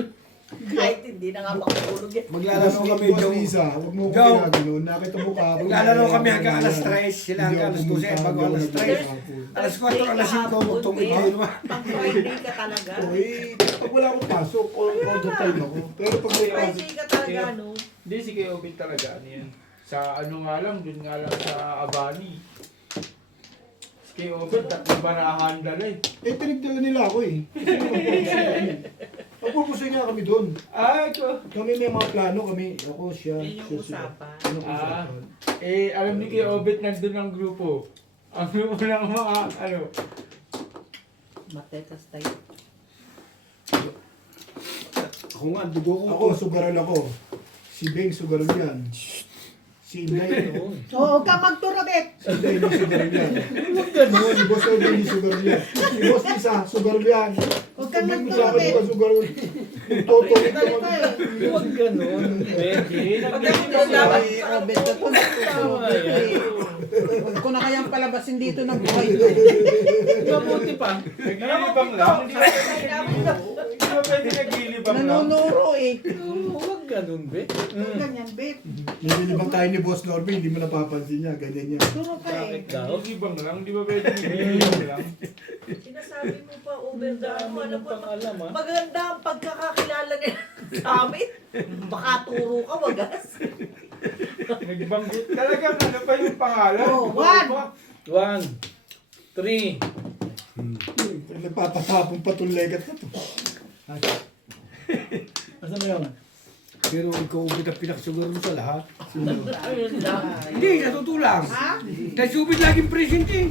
Kahit hindi na nga makatulog yan. Maglalaro kami, Boss Joe. Lisa, huwag mo ko Joe. ginaganon. Nakita mo ka ako. Maglalaro kami hanggang alas 3. Sila hanggang alas 12. Bago alas 3. Alas 4, alas 5, magtungit kayo naman. Pang Friday ka talaga. Okay, pag wala akong pasok, all the time ako. Pero pag may pasok, Friday ka talaga, no? Hindi, si Kuya Obet talaga, ano yan. Sa ano nga lang, dun nga lang sa Abani. Si Kuya Obet, tatlong barahan dala eh. pinagdala nila ako eh. Pagpupusay nga kami doon. Ah, ito. Kami may mga plano kami. Ako, siya, Yun yung siya. usapan. Ano Ah. usapan? Alam ni Kuya Obet, nandun ang grupo. Ang grupo ng mga, ano, Matetas tayo. Ako nga, dugo ko. Ako, sugaral ako. Si Beng, sugaral yan. Si Inday, Oo, huwag ka magturabit. si Inday, hindi sugaral yan. Si Boss Oden, hindi sugaral yan. Si Boss Isa, sugaral yan. Huwag kang Sabi mo sa akin, magturabit. di ba sugaral? Yung totoo, Dali ka eh. huwag ganun. Pwede. Ay, Obet na to. Tama yan. Huwag ko na kayang palabasin dito ng buhay ko. Mabuti pa. Naglilibang lang. Hindi ba pwede naglilibang lang? Nanunuro eh. Huwag ganun, be. Ganyan, bet. Nililibang tayo ni Boss Norby, hindi mo napapansin niya. Ganyan yan. Turo ka eh. Naglilibang lang. Di ba pwede naglilibang lang? Sinasabi mo pa, overdone mo. Ano Ano po? pang alam, ha? Maganda ang pagkakakilala nila sa amin. Baka turo ka, wagas. Nagbanggit. Talagang ano pa yung pangalan? Oh, one. 1, 3. Nagpapatapong patullegat na to. Asan na yun? Pero ikaw ubit ang pinakasugar mo sa lahat. Ayun lang. Hindi, natutulang. Ha? Dahil si ubit laging present eh.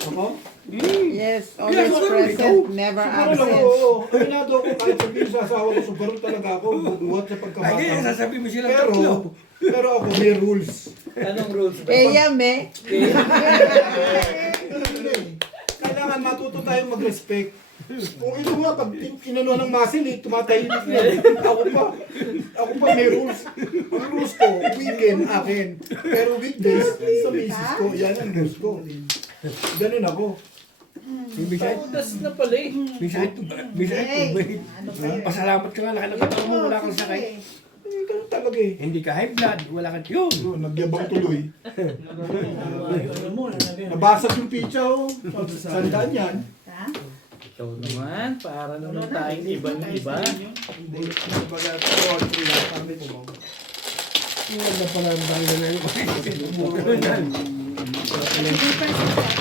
Ako? Yes, Yeah, always siguro present, never Sugarol ako, absent. oo. Aminado ako kahit sabihin sa asawa ko, sugarol talaga ako. Bubuhat sa Ay, pagkabata. di, sasabi mo silang Pero, tatlo. pero ako may rules. Anong rules ba? Kaya me. Kailangan matuto tayong mag-respect. Kung ito nga, pag inanuhan ng muscle eh, tumatahimik na. Ako pa may rules. Ang rules ko, weekend akin. Pero weekdays, sa misis ko, yan ang rules ko. Ganun ako. Paudas na pala eh. Minsan tubig. Ano ba yun? Pasalamat ka nga, nakalagat mo, wala kang sakit. Eh, ganun talaga eh. Hindi ka high blood, wala kang yun. Yun, nagyabang tuloy. Nabasag yung pizza oh. Sandaan yan. Ha? Ikaw naman, para naman tayong iba. Yun na pala ang dahil na yun.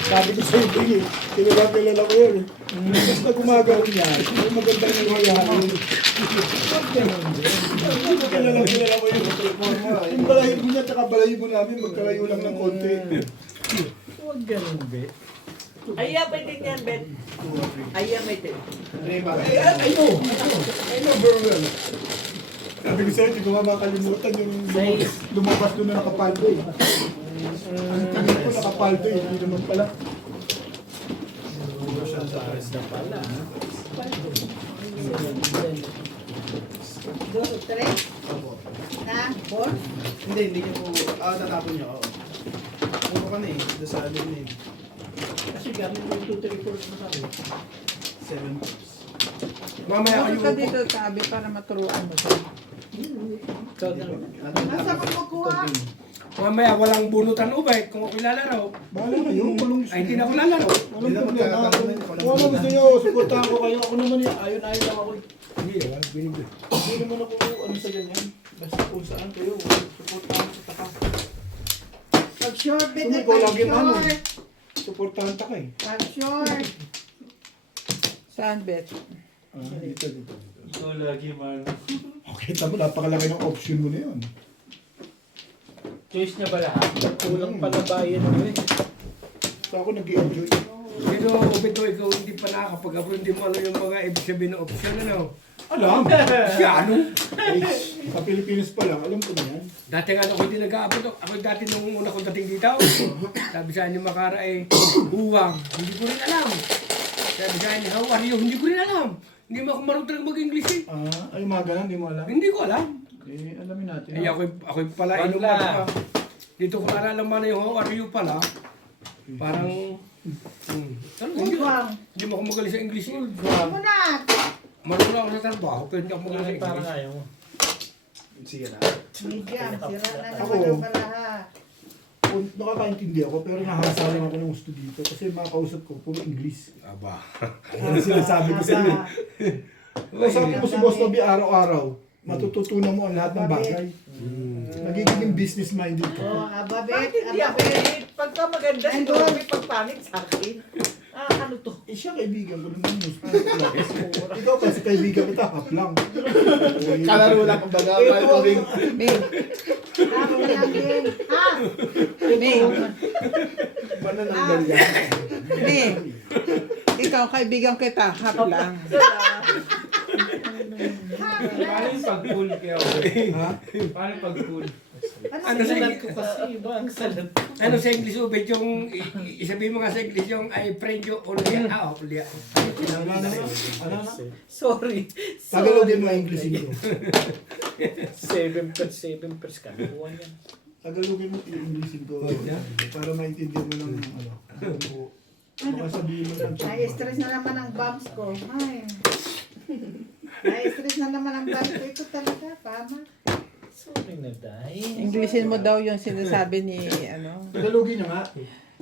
Sabi ko sa'yo, Bing, kilala ko yun. Tapos na gumagawa niya, yung magandang nangyayari. Kilala ko yun. Yung balahibo niya, tsaka balahibo namin, magkalayo lang ng konti. Huwag ganun, be. Aya, pwede niyan, Ben. Aya, may din. I know very well. Sabi ko sa'yo, hindi ko makakalimutan yung lumabas doon na nakapaldo eh. Ang tingin ko nakapaldo eh, hindi naman pala. Basta pala. Dos, tres. Na, four. Hindi niyo po, tatapon niyo, oo. Ano ka na eh, doon sa alim na eh. Kasi gamit mo yung 2, 3, 4 mo sabi. 7 cups. Mamaya Bukod ka kayo. dito, sabi, para maturuan mo siya. Nasa ka magkuha? Mamaya walang bunutan ubay kung ako lalaro. Bahala kayo, walang Ay, hindi na ako lalaro. walang problema. Kung ano gusto nyo, suportahan ko kayo. Ako naman yan, ayon-ayon lang ako. Hindi, wala binigay. Hindi naman ako ano sa ganyan. Basta kung saan kayo, suportahan ko sa takas. Pag short, bet Kung na ikaw pag lagi ano, short. suportahan ta ka eh. Pag short. Saan, bet? Dito. Ikaw lagi, man. Okay, tama, napakalaki ng option mo na yun. Choice niya ba lahat? Kulang pala bayan mo eh. So ako nag-i-enjoy. Pero ubit ikaw hindi pa nakakapag-apro, hindi mo alam yung mga ibig sabihin ng option, ano? Alam. Siya, ano? Eh, sa Pilipinas pa lang, alam ko na yan. Dati nga ako hindi nag-aabot. Ako dati nung una kong dating dito. Sabi sa ni Makara eh, uwang. Hindi ko rin alam. Sabi sa ni, how are you? Hindi ko rin alam. Hindi mo ako marunong talaga mag-English eh. Ay, mga ganun, hindi mo alam. Hindi ko alam. Eh, alamin natin. Eh ako pala inuman. Dito ko nalalaman na yung how are you pala. Parang, hindi mo ako magaling sa English eh. Muna! Marunong ako sa trabaho, pero hindi ako magaling sa Parang English. ayaw mo. Sige na. Medium, sira na Ako. naman ang balaha. Nakakaintindi ako, pero nahasalang ako ng gusto dito. Kasi mga kausap ko, puro English. Aba. Ano sinasabi ko sa inyo? Kausapin mo si Boss Toby araw-araw. Matututunan mo ang lahat ng bagay. Nagiging business-minded ka. Oh, ababet, Bakit hindi ako ababet. eh? Pagka maganda si Andun. Toby, pag pangit sa akin. Ano to? Eh siya kaibigan ko naman. Ikaw kasi kaibigan kita, hap lang. Kalaro lang ang baga. Bing. Ako na lang, Bing. Ha? Bing. Manananggal yan. Bing. Ikaw, kaibigan kita. Hap lang. Paano yung pag-cool kaya ako? Ha? Paano yung pag-cool? Ano sa Salat ko kasi, iba ang salat ko. Ano sa English ubit yung isabihin mo nga sa English yung I friend you ulia. Ulia. Ano na? Sorry. Tagalogin mo ang Englishing ko. 7 per kaluan yan. Tagalogin mo yung Englishing ko. Para maintindihan mo ng ano. Baka sabihin mo ng Na-stress na naman ang bombs ko. Ay. Na-stress na naman ang bombs ko. Ito talaga, tama. Sorry na dahil. Englishin mo daw yung sinasabi ni ano. Tagalogin niya nga.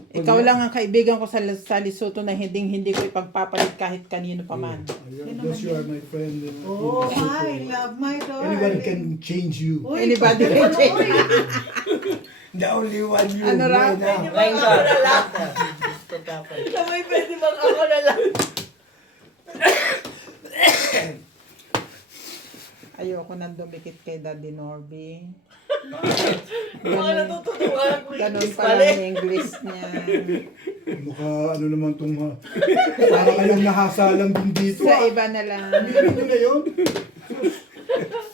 Ikaw lang ang kaibigan ko sa Lesotho na hindi ko ipagpapalit kahit kanino pa man. Ayun, because you are my friend. Oh, I love my darling. Anyone can change you. Uy, Anybody can change. The only one you Ano raw? know na. Ngayon ka. Kamay pwede bang ako na lang? Ayoko nang dumikit kay Daddy Norby. Mga natutuwa ako. Ganun pala ang English niya. Mukha ano naman itong parang kayong nahasalang din dito. Sa iba na lang. Aminin nyo na yun.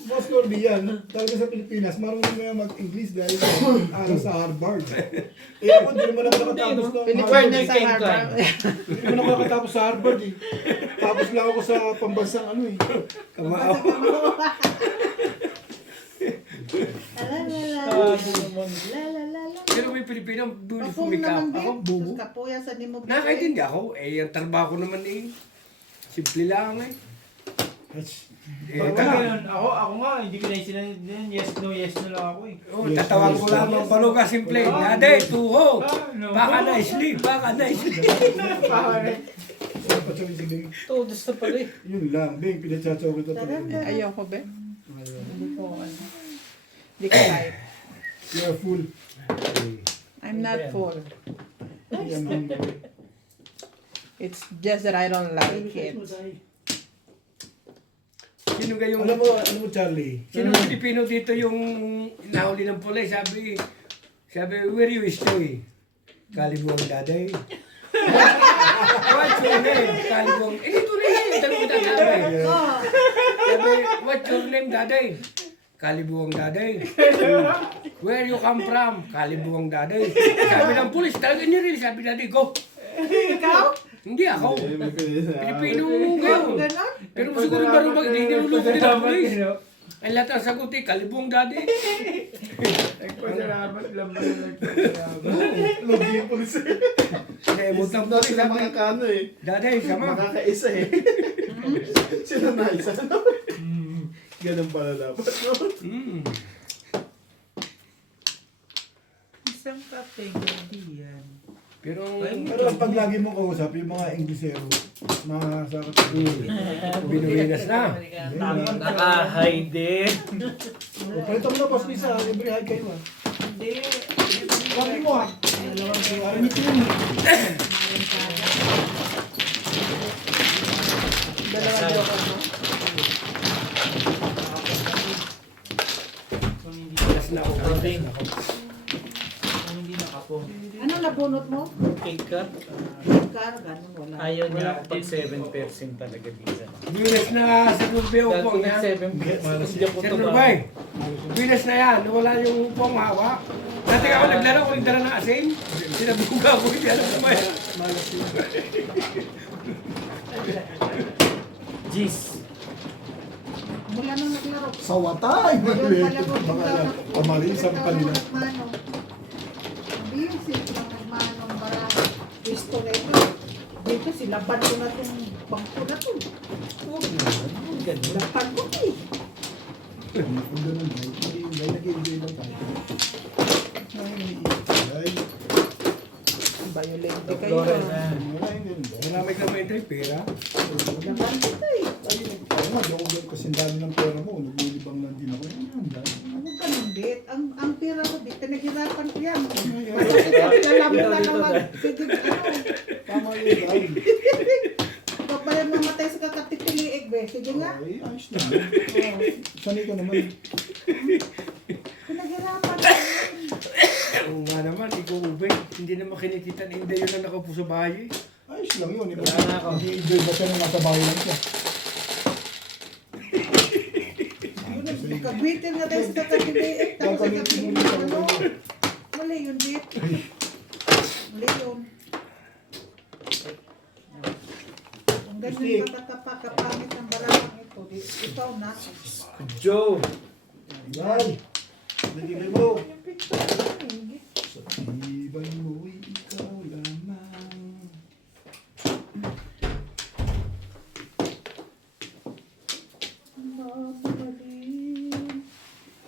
Boss Norby yan. Talaga sa Pilipinas, marunong na yan mag-English dahil aral sa Harvard. Eh ako, hindi naman ako nakatapos ng Pilipino Harvard. sa Harvard. Hindi naman ako nakatapos sa Harvard eh. Tapos lang ako sa pambansang ano eh. Kamao. Pero may Pilipino, beautiful Kapong makeup. naman Ako, din. bubo. Sus kapuya sa ni mo. Nakakaintindi ako. Eh, ang trabaho ko naman eh. Simple lang eh. Eh, Pag taka. ganun, ako nga, hindi ko na yung sinabi, yes no lang ako eh. Oh, tatawag ko lang ang paluga simple. Nade, tuho. Baka na sleep, baka na sleep. Dapat sabihin si Bing, Todos na pala eh. yun lang. Bing, pinatsasaw kita talaga. Ayoko ba? Ayun. Hindi ko ano. Hindi ko type. You're full. I'm not full. Yan, Bing. It's just that I don't like it. Sino kayong... Alam mo Charlie? Sino Pilipino dito yung nahuli ng pulay? Sabi, where you stay? Kalibuang daday. What's your name? Kalibuang... Eh, dito rin eh. Dito rin sabi. Sabi, what's your name, daday? Kalibuang daday. Where you come from? Kalibuang daday. Sabi ng pulis, talaga niril. Sabi daday, go. Ikaw? Hindi ako. Pilipino ngayon. Ganon? Pero siguro marunong hindi niluluto din ang pulis. Ang lahat ang sagot eh, kalibuang daday. Nagpasalamat lang ba yung nagpasalamat? Logi yung pulis eh. Naimot ng pulis. Sila Sabi, makakano eh. daday, sama. Makakaisa eh. Sila na isa. Ganun pala dapat. No? Mm. Isang kape, hindi yan. Pero, Pero pag lagi mo kausap, yung mga Inglesero, mga sa binuwinas na. Naka-hide. Palito mo na boss Lisa, every high kayo ah. Hindi. Lagi mo ah. Aramit yun. Dalawa joke mo. Kung hindi Last na ako. Kung hindi nakapo. Ano nabunot mo? Cake cut. magkano, ganun, wala. Ayaw niya ako pag 7% talaga dito. Bilis na sa Rubay upong Dahil yan. 7%, hindi ako Sir tumawa. Rubay, bilis na yan. Wala yung upong hawak. Dati ako naglaro, kung nagdala ng asin. Sinabuga ko, hindi alam ko ba yan. Jeez. Mula nung naglaro. Sa watay! Baka pamalisan pa nila. Busy lang nagmanong barang. Pisto na ito. Dito silaban ko na itong bangko na ito. Huwag naman. Ang ganda. Lapan ko eh. Kung ganun, ay nag-enjoy lang tayo. Ay, Violente kayo. Flores na. wala yung ganun. Marami ka ba ito, pera? Laban ko eh. Ay, ako nga, di ako ganun kasi ang dami ng pera mo. Naglilibang lang din ako. Ay, ang dami. Huwag ka nung dit. Ang pera ko dit. Pinaghirapan ko yan. Alam mo na naman. Sige, ano. Tama yun, dahil. Ikaw pala mamatay sa kakatitiliig, be. Sige nga. Ay, ayos lang. Sanay ka naman. Pinaghirapan ko yan. Oo nga naman, ikaw ube. Hindi naman kinikita ni Inday yun na nakaupo sa bahay. Ayos lang yun. Wala na ako. Hindi enjoy ba siya nung nasa bahay lang siya? Nagkagwitin nga tayo sa kakatitiliig. Tapos sa kakatitiliig. Ano? Mali yun, dit. Mali yun. Ang ganyan yung kapangit ng barang ito. Ikaw na. Joe. Ay, nagigay mo. Yung picture ko eh. Sa tibay mo'y ikaw lamang.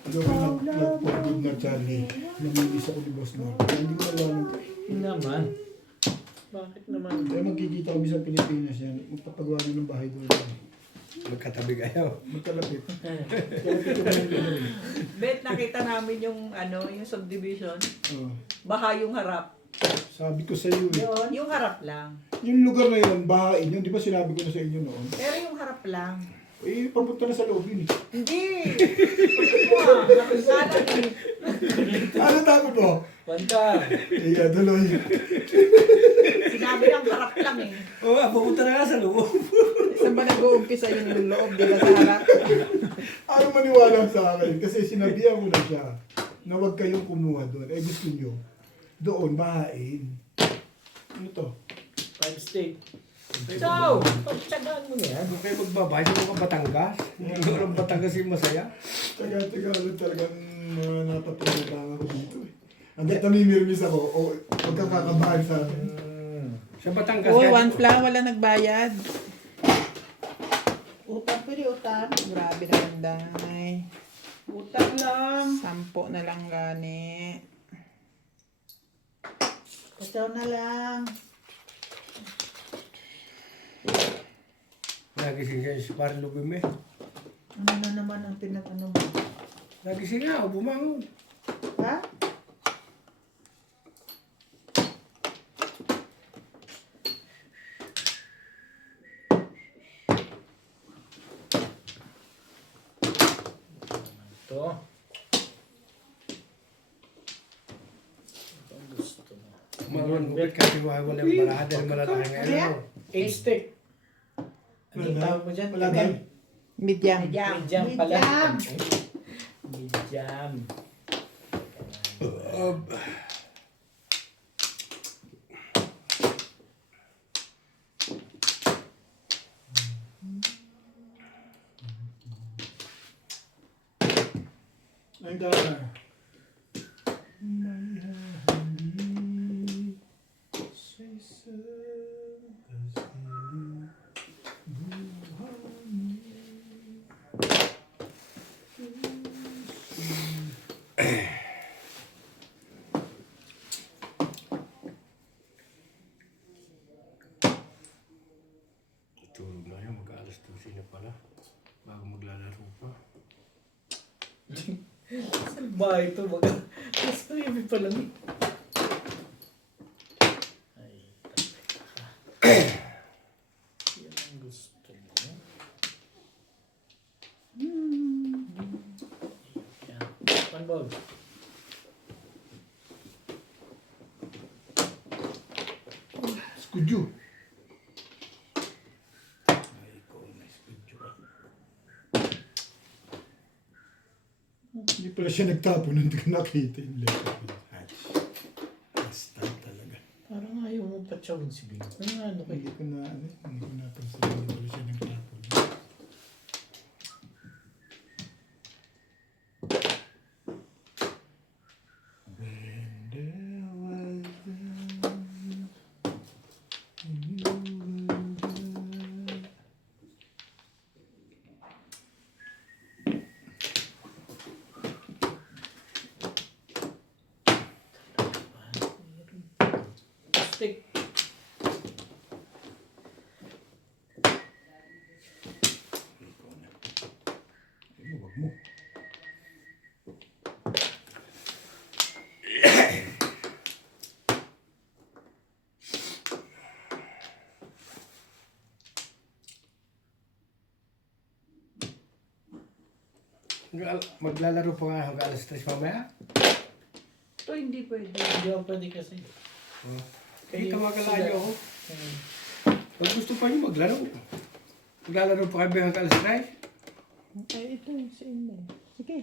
Gawin nagpagod na Charlie. Namimiss ako ni Boss Norm. Kaya hindi ko alam. Naman. Bakit naman? Kaya magkikita kami sa Pilipinas yan. Magpapagawa na ng bahay doon. Magkatabi kayo. Magkalapit. Kalapit ko na yung gano'n. Bet, nakita namin yung yung subdivision. Oh. Baha yung harap. Sabi ko sa iyo eh. Yung harap lang. Yung lugar na yun, bahain yun. Di ba sinabi ko na sa inyo noon? Pero yung harap lang. Eh, papunta na sa loob yun eh. Hindi! Wow, nakisalan eh. Ano tabi mo? Wanda. Iya, tuloy. Sinabi lang harap lang eh. Oo, pupunta na nga sa loob. Saan ba nag-uumpisa yung loob? Di ba sa harap? Ayaw maniwala sa akin kasi sinabihan ko na siya na huwag kayong kumuha doon. Eh gusto nyo, doon, bahain. Ano to? 5 state. So, pagtsagaan mo na yan. Huwag kayo magbabay sa mga Batangas. Hindi ko alam Batangas yung masaya. Taga-tagalog talagang mga napatulatang ako dito eh. Hanggat namimirmis ako, o pagkakakabahan sa akin. Sa Batangas. Uy, kahit- one flang, wala nagbayad. Utang, pwede utang. Grabe naman, Day. Utang lang. 10 na lang gani. Ito na lang. Nagising siya si Parang Lubim eh. Ano na naman ang pinag-ano mo? Nagising nga, bumangon. Ha? Ito. Ito ang gusto mo. Bumangon, upit kasi wala yung barada ng malalaki ngayon. Ayan. ano. 8 stick. Anong tawag mo dyan? Wala tayo. Medium. Medium pala. Medium. Medium. Ang dami. Tulog na yun, mag-alas 12 na pala. Bago maglalaro pa. Saan ba ito? Mas creepy pa lang eh. Ay, yan ang gusto mo. Yan. Panbog. Espidyo. Ay, ikaw na espidyo ka. Hindi pala siya nagtapon, hindi ko nakita yung letter. Basta talaga. Parang ayaw mo patsawin si Bing. Ano kayo? Hindi ko napansin, hindi pala siya nagtapon. When there was Stick. Ay, wag mo. Maglalaro pa nga hanggang alas 3 mamaya. Ito hindi pwede. Hindi ako pwede kasi. Hindi tawagan niyo ako. Pag gusto pa niyo maglaro. Maglalaro pa kami hanggang alas 3. Ay, ito yung sa inyo. Sige.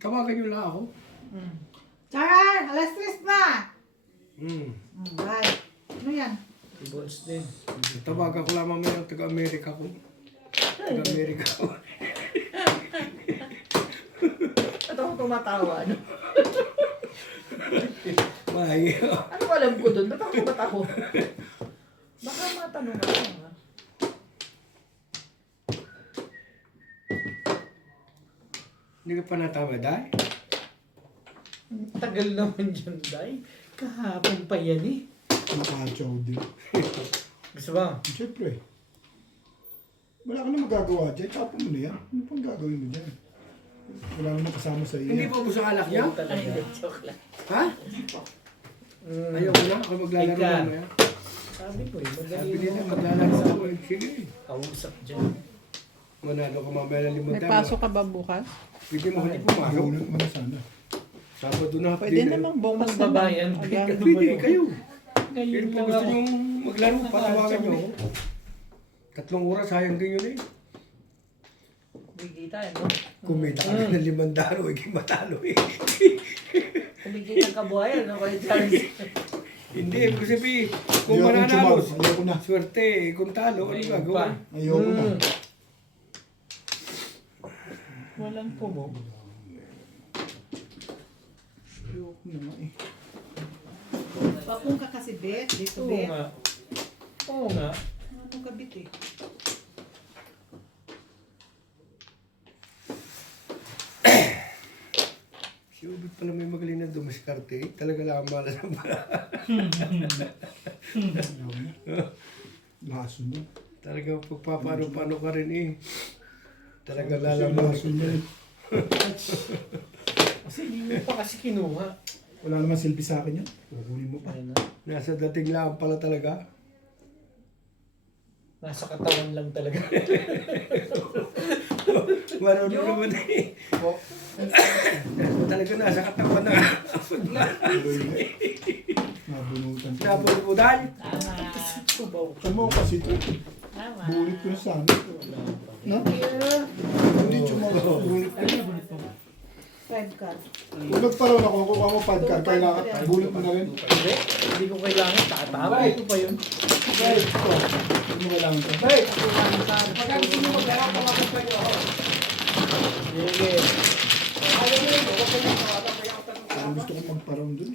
Tawagan niyo lang ako. Charan, alas 3 na! Hmm. Bye. Ano yan? Balls din. Tawagan ko lang mamaya ang taga-Amerika ko. Taga-Amerika ko. Ba't ako tumatawa? Ano? Mahingi. Ano alam ko dun? Ba't ako? Baka matanong ako. Ha? Hindi ka pa natama, Day? Tagal naman dyan, Day. Kahapon pa yan eh. Nakakatsaw din. Gusto ba? Siyempre. Wala ka na magagawa dyan. Tapon mo na yan. Ano pang gagawin mo dyan? Wala naman kasama sa iyo. Hindi pa ubos ang alak niya? Yan talaga. Ay, hindi. Joke lang. Ha? Ayoko na. Ako maglalaro Ika. mamaya. Sabi ko eh, Sabi magaling nila, mo maglalaro ako. Sige. kausap dyan. Manalo ka mamaya ng May 5,000. pasok ka ba bukas? Hindi mo hindi pumasok. Ayaw na sana. Sabado na. Pwede namang bukas na Magbabayan. lang. Aga. Pwede, kayo. Pero Ngayon kung lang gusto ako. nyo maglaro, patawagan nyo ako. 3 oras, sayang din yun eh. Kumikita, no? Kumita kami ng 500, hindi matalo eh. Kumikita ang kabuhayan, no? Kaya Charles. Hindi, kasi kung Ayoko mananalo, sumama. Ayoko na. swerte eh. Kung talo, ano gagawin? Ayoko na. Walang pumo. Ayoko na nga eh. Papung ka kasi, Bet. Dito, Oo Bet. nga. Oo nga. Papung ka, Bet, eh. Si Ubit pala may magaling na dumiskarte eh. Talaga lang ang malas ng Ayoko na. Laso niya. Talaga pagpapano-pano ka rin eh. Talaga Kasi lalaman. laso niya eh. Kasi hindi mo pa kasi kinuha. Wala naman silbi sa akin yan. Kukunin mo pa. Ayun na. Nasa dating lang pala talaga. Nasa katawan lang talaga. Marunong naman eh. Talaga nasa katawan na. Tuloy na. Nabunutan ko. Napol mo dahil. Tama ko kasi ito. Bulit ko na sana. No? Hindi sumagot. Bulit ko na. 5 ka. Kung nagparoon ako, kukuha mo 5 card, kailangan bulit mo na rin. Hindi. Hindi ko kailangan. Tatapay ko pa yun. Hindi mo kailangan ito. Hey! Pagka gusto nyo maglaro, tawagan pa nyo ako. Sige. Ayaw mo yun, huwag kayo tawagan. Kaya ako tanong Parang gusto ko magparoon dun.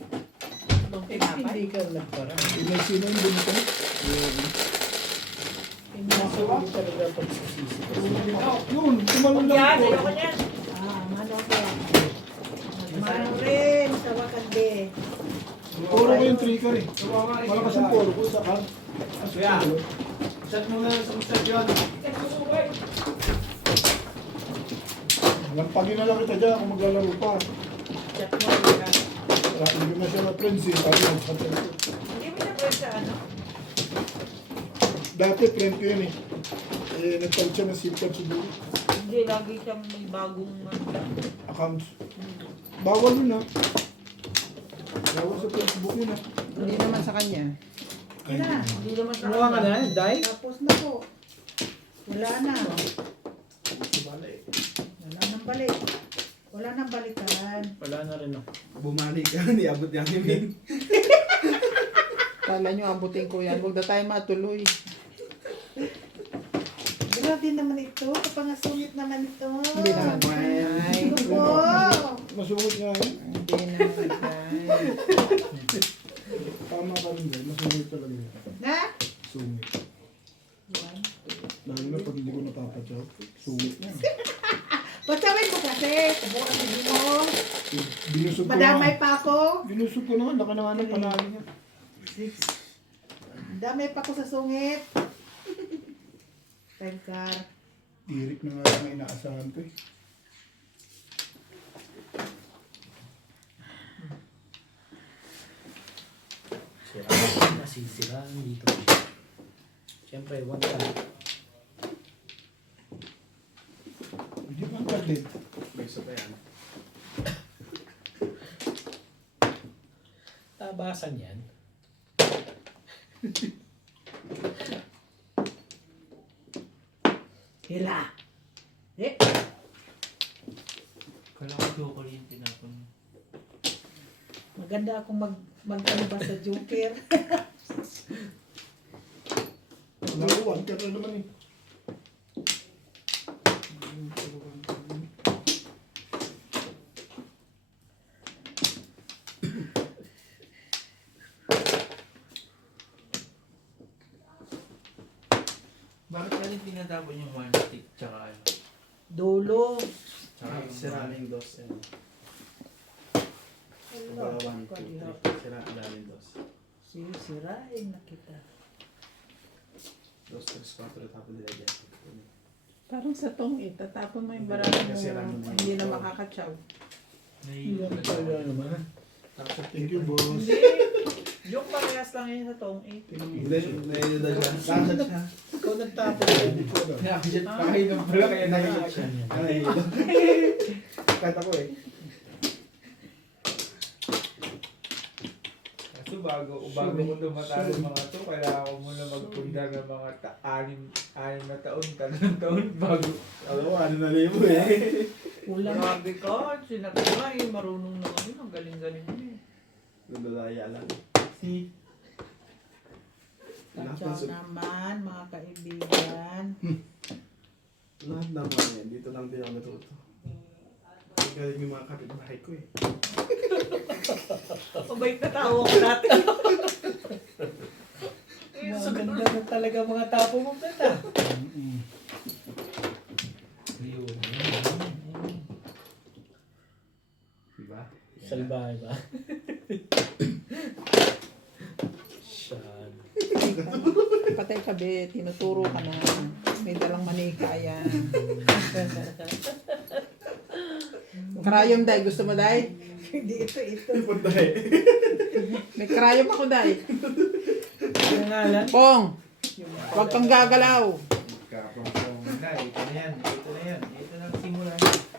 Hindi ka nagparang. Sino yung bulit ko? Hindi ko talaga pagsisisi. Yun, tumalon lang Yan, ko. ayoko niyan. Mano ko. Mano rin, sa wakande. Puro ko yung trigger eh. Malakas yung puro ko sa card. Kuya, set mo na sa stadion. Lampagin na lang kita dyan kung maglalaro pa. Chat mo, ha? Hindi ko na siya na-friends eh. Sabi ng chat ko. Hindi mo siya pwede sa ano? Dati friend ko yun eh. Eh, nagpalit siya ng SIM card siguro. Hindi, lagi siyang may bagong Accounts. Bawal yun ah. Bawal sa Facebook yun ah. Hindi naman sa kanya. Yan na. Hindi naman sa Kumuha ka na, Day? Tapos na po. Wala na. Sumala eh. Wala nang balik. Wala nang balikan. Wala na rin ako. Bumalik ka, niabot niya ni Min. Kala nyo, abutin ko yan. Huwag na tayo matuloy. Grabe naman ito. Kapangasungit naman ito. Hindi naman, Day. Ito po. Masungit nga yun. Hindi naman, Day. Tama ka rin dahil. Masungit talaga yun. Na? Sungit. Lalo na pag hindi ko napapatsaw. Sungit na. Patsawin ko kasi. Kabukas hindi mo. Binusog ko Madamay na. pa ako. Binusog ko na nga. Laka na nga ng panalo niya. Damay pa ako sa sungit. Time car. Tirik na nga lang ang inaasahan ko eh. Nasisiraan dito. Siyempre, wag ka. Hindi man ka din. Beso pa yan. Tabasan yan. Hila. Eh. Kala ko doon ko rin tinapon. Maganda akong mag-ano ba sa Joker. Nakuwan ka na naman eh. Bakit ka rin tinatapon yung one stick tsaka ano? Dolo. Tsaka yung Siraling dos. Ano. Hello. Pag 1, 2, 3. Siraling dos. Sirain na kita. Dos, 3, 4. Tapos nila dyan. Parang sa tong tatapon mo yung barang mo. Nasira mo na yung Hindi na tong. makakatsaw. Thank you, boss. Hindi. Yung parehas lang yun sa tong eh. Hindi, naiinda siya. Kasat siya. Ikaw nagtapon. Hindi ko alam. Nakakit pakainom pala kaya Naiinda nakakit. siya. Naiinda. Kahit ako eh. Kaso bago ko dumatalo mga to, kailangan ko muna magpunda ng mga anim na taon, 3 taon bago. Alam mo, ano na libo eh. Ulam. Grabe ka, sinagwa eh. Marunong na kami. Ang galing-galing mo eh. Nandalaya lang. Si Ciao naman, mga kaibigan. Lahat naman yan. Dito lang din ako natuto. Ang galing yung mga kapitbahay ko eh. Mabait na tao ko dati. Maganda na talaga mga tapo mo, Peta. yun. Diba? Salbahe ba? Shan. Patay ka, be. Tinuturo ka na. May dalang manika yan. Krayom, Day. Gusto mo, Day? Hindi ito. Puntahe. May krayom ako, Day. Ano nga lang? Pong! Huwag kang gagalaw. Kapong na, ito na yan. Ito na simula.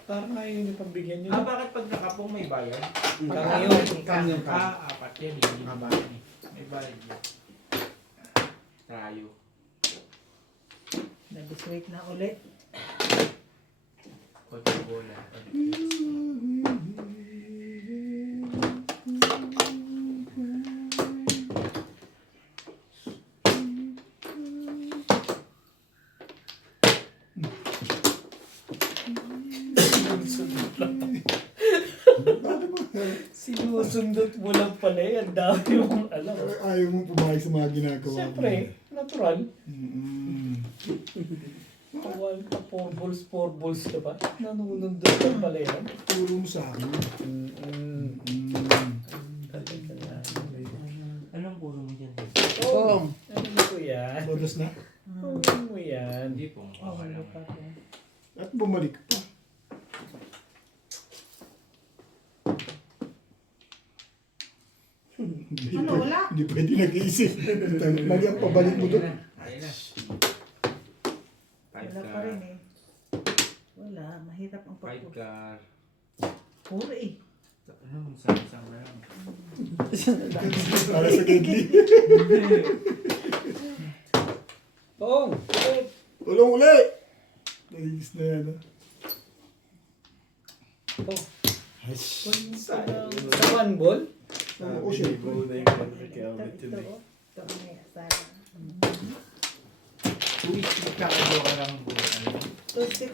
Parang ayaw yung pambigyan nyo. Bakit pag nakapong may bayad? Kanyang ka. Apat yan. Hindi Apat. may bayad yan. Tayo. Nag-sweet na ulit. Kotse bola. Sinusundot mo lang pala eh. Ang dami mong alam. Ayaw mo pumayag sa mga ginagawa mo. Siyempre, natural. Mm-mm. Kawal ka, 4 balls ka ba? Nanunundot ka pala yan. Turo mo sa akin. Anong puro mo dyan? Pong! Ano mo yan? Bodas na. Ano mo yan? Hindi po. Okay lang. At bumalik pa. Hindi Ano, pwede- wala? Hindi pwede nag-iisip. Lagi ang pabalik mo doon. Ayun na. Wala pa rin eh. Wala, mahirap ang 5 pagpapos. car. Puro eh. Ano, isang na lang. Para sa kidney. Tong! Tulong uli! Nagigis na yan, ah. Tong! Ay, Sa one ball? Oo, syempre. Bibo na yung kay Obet yun eh. Ito may asara. 2 weeks magkakago ka lang buwan. Sige.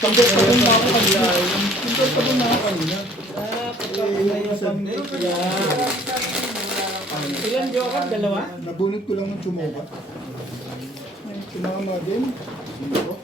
Tanggal pa rin na ako kanina. Tanggal pa rin na ako kanina. Ilan joker? Dalawa? Nabunot ko lang ng tsumuka. Tumama din. Sino ko?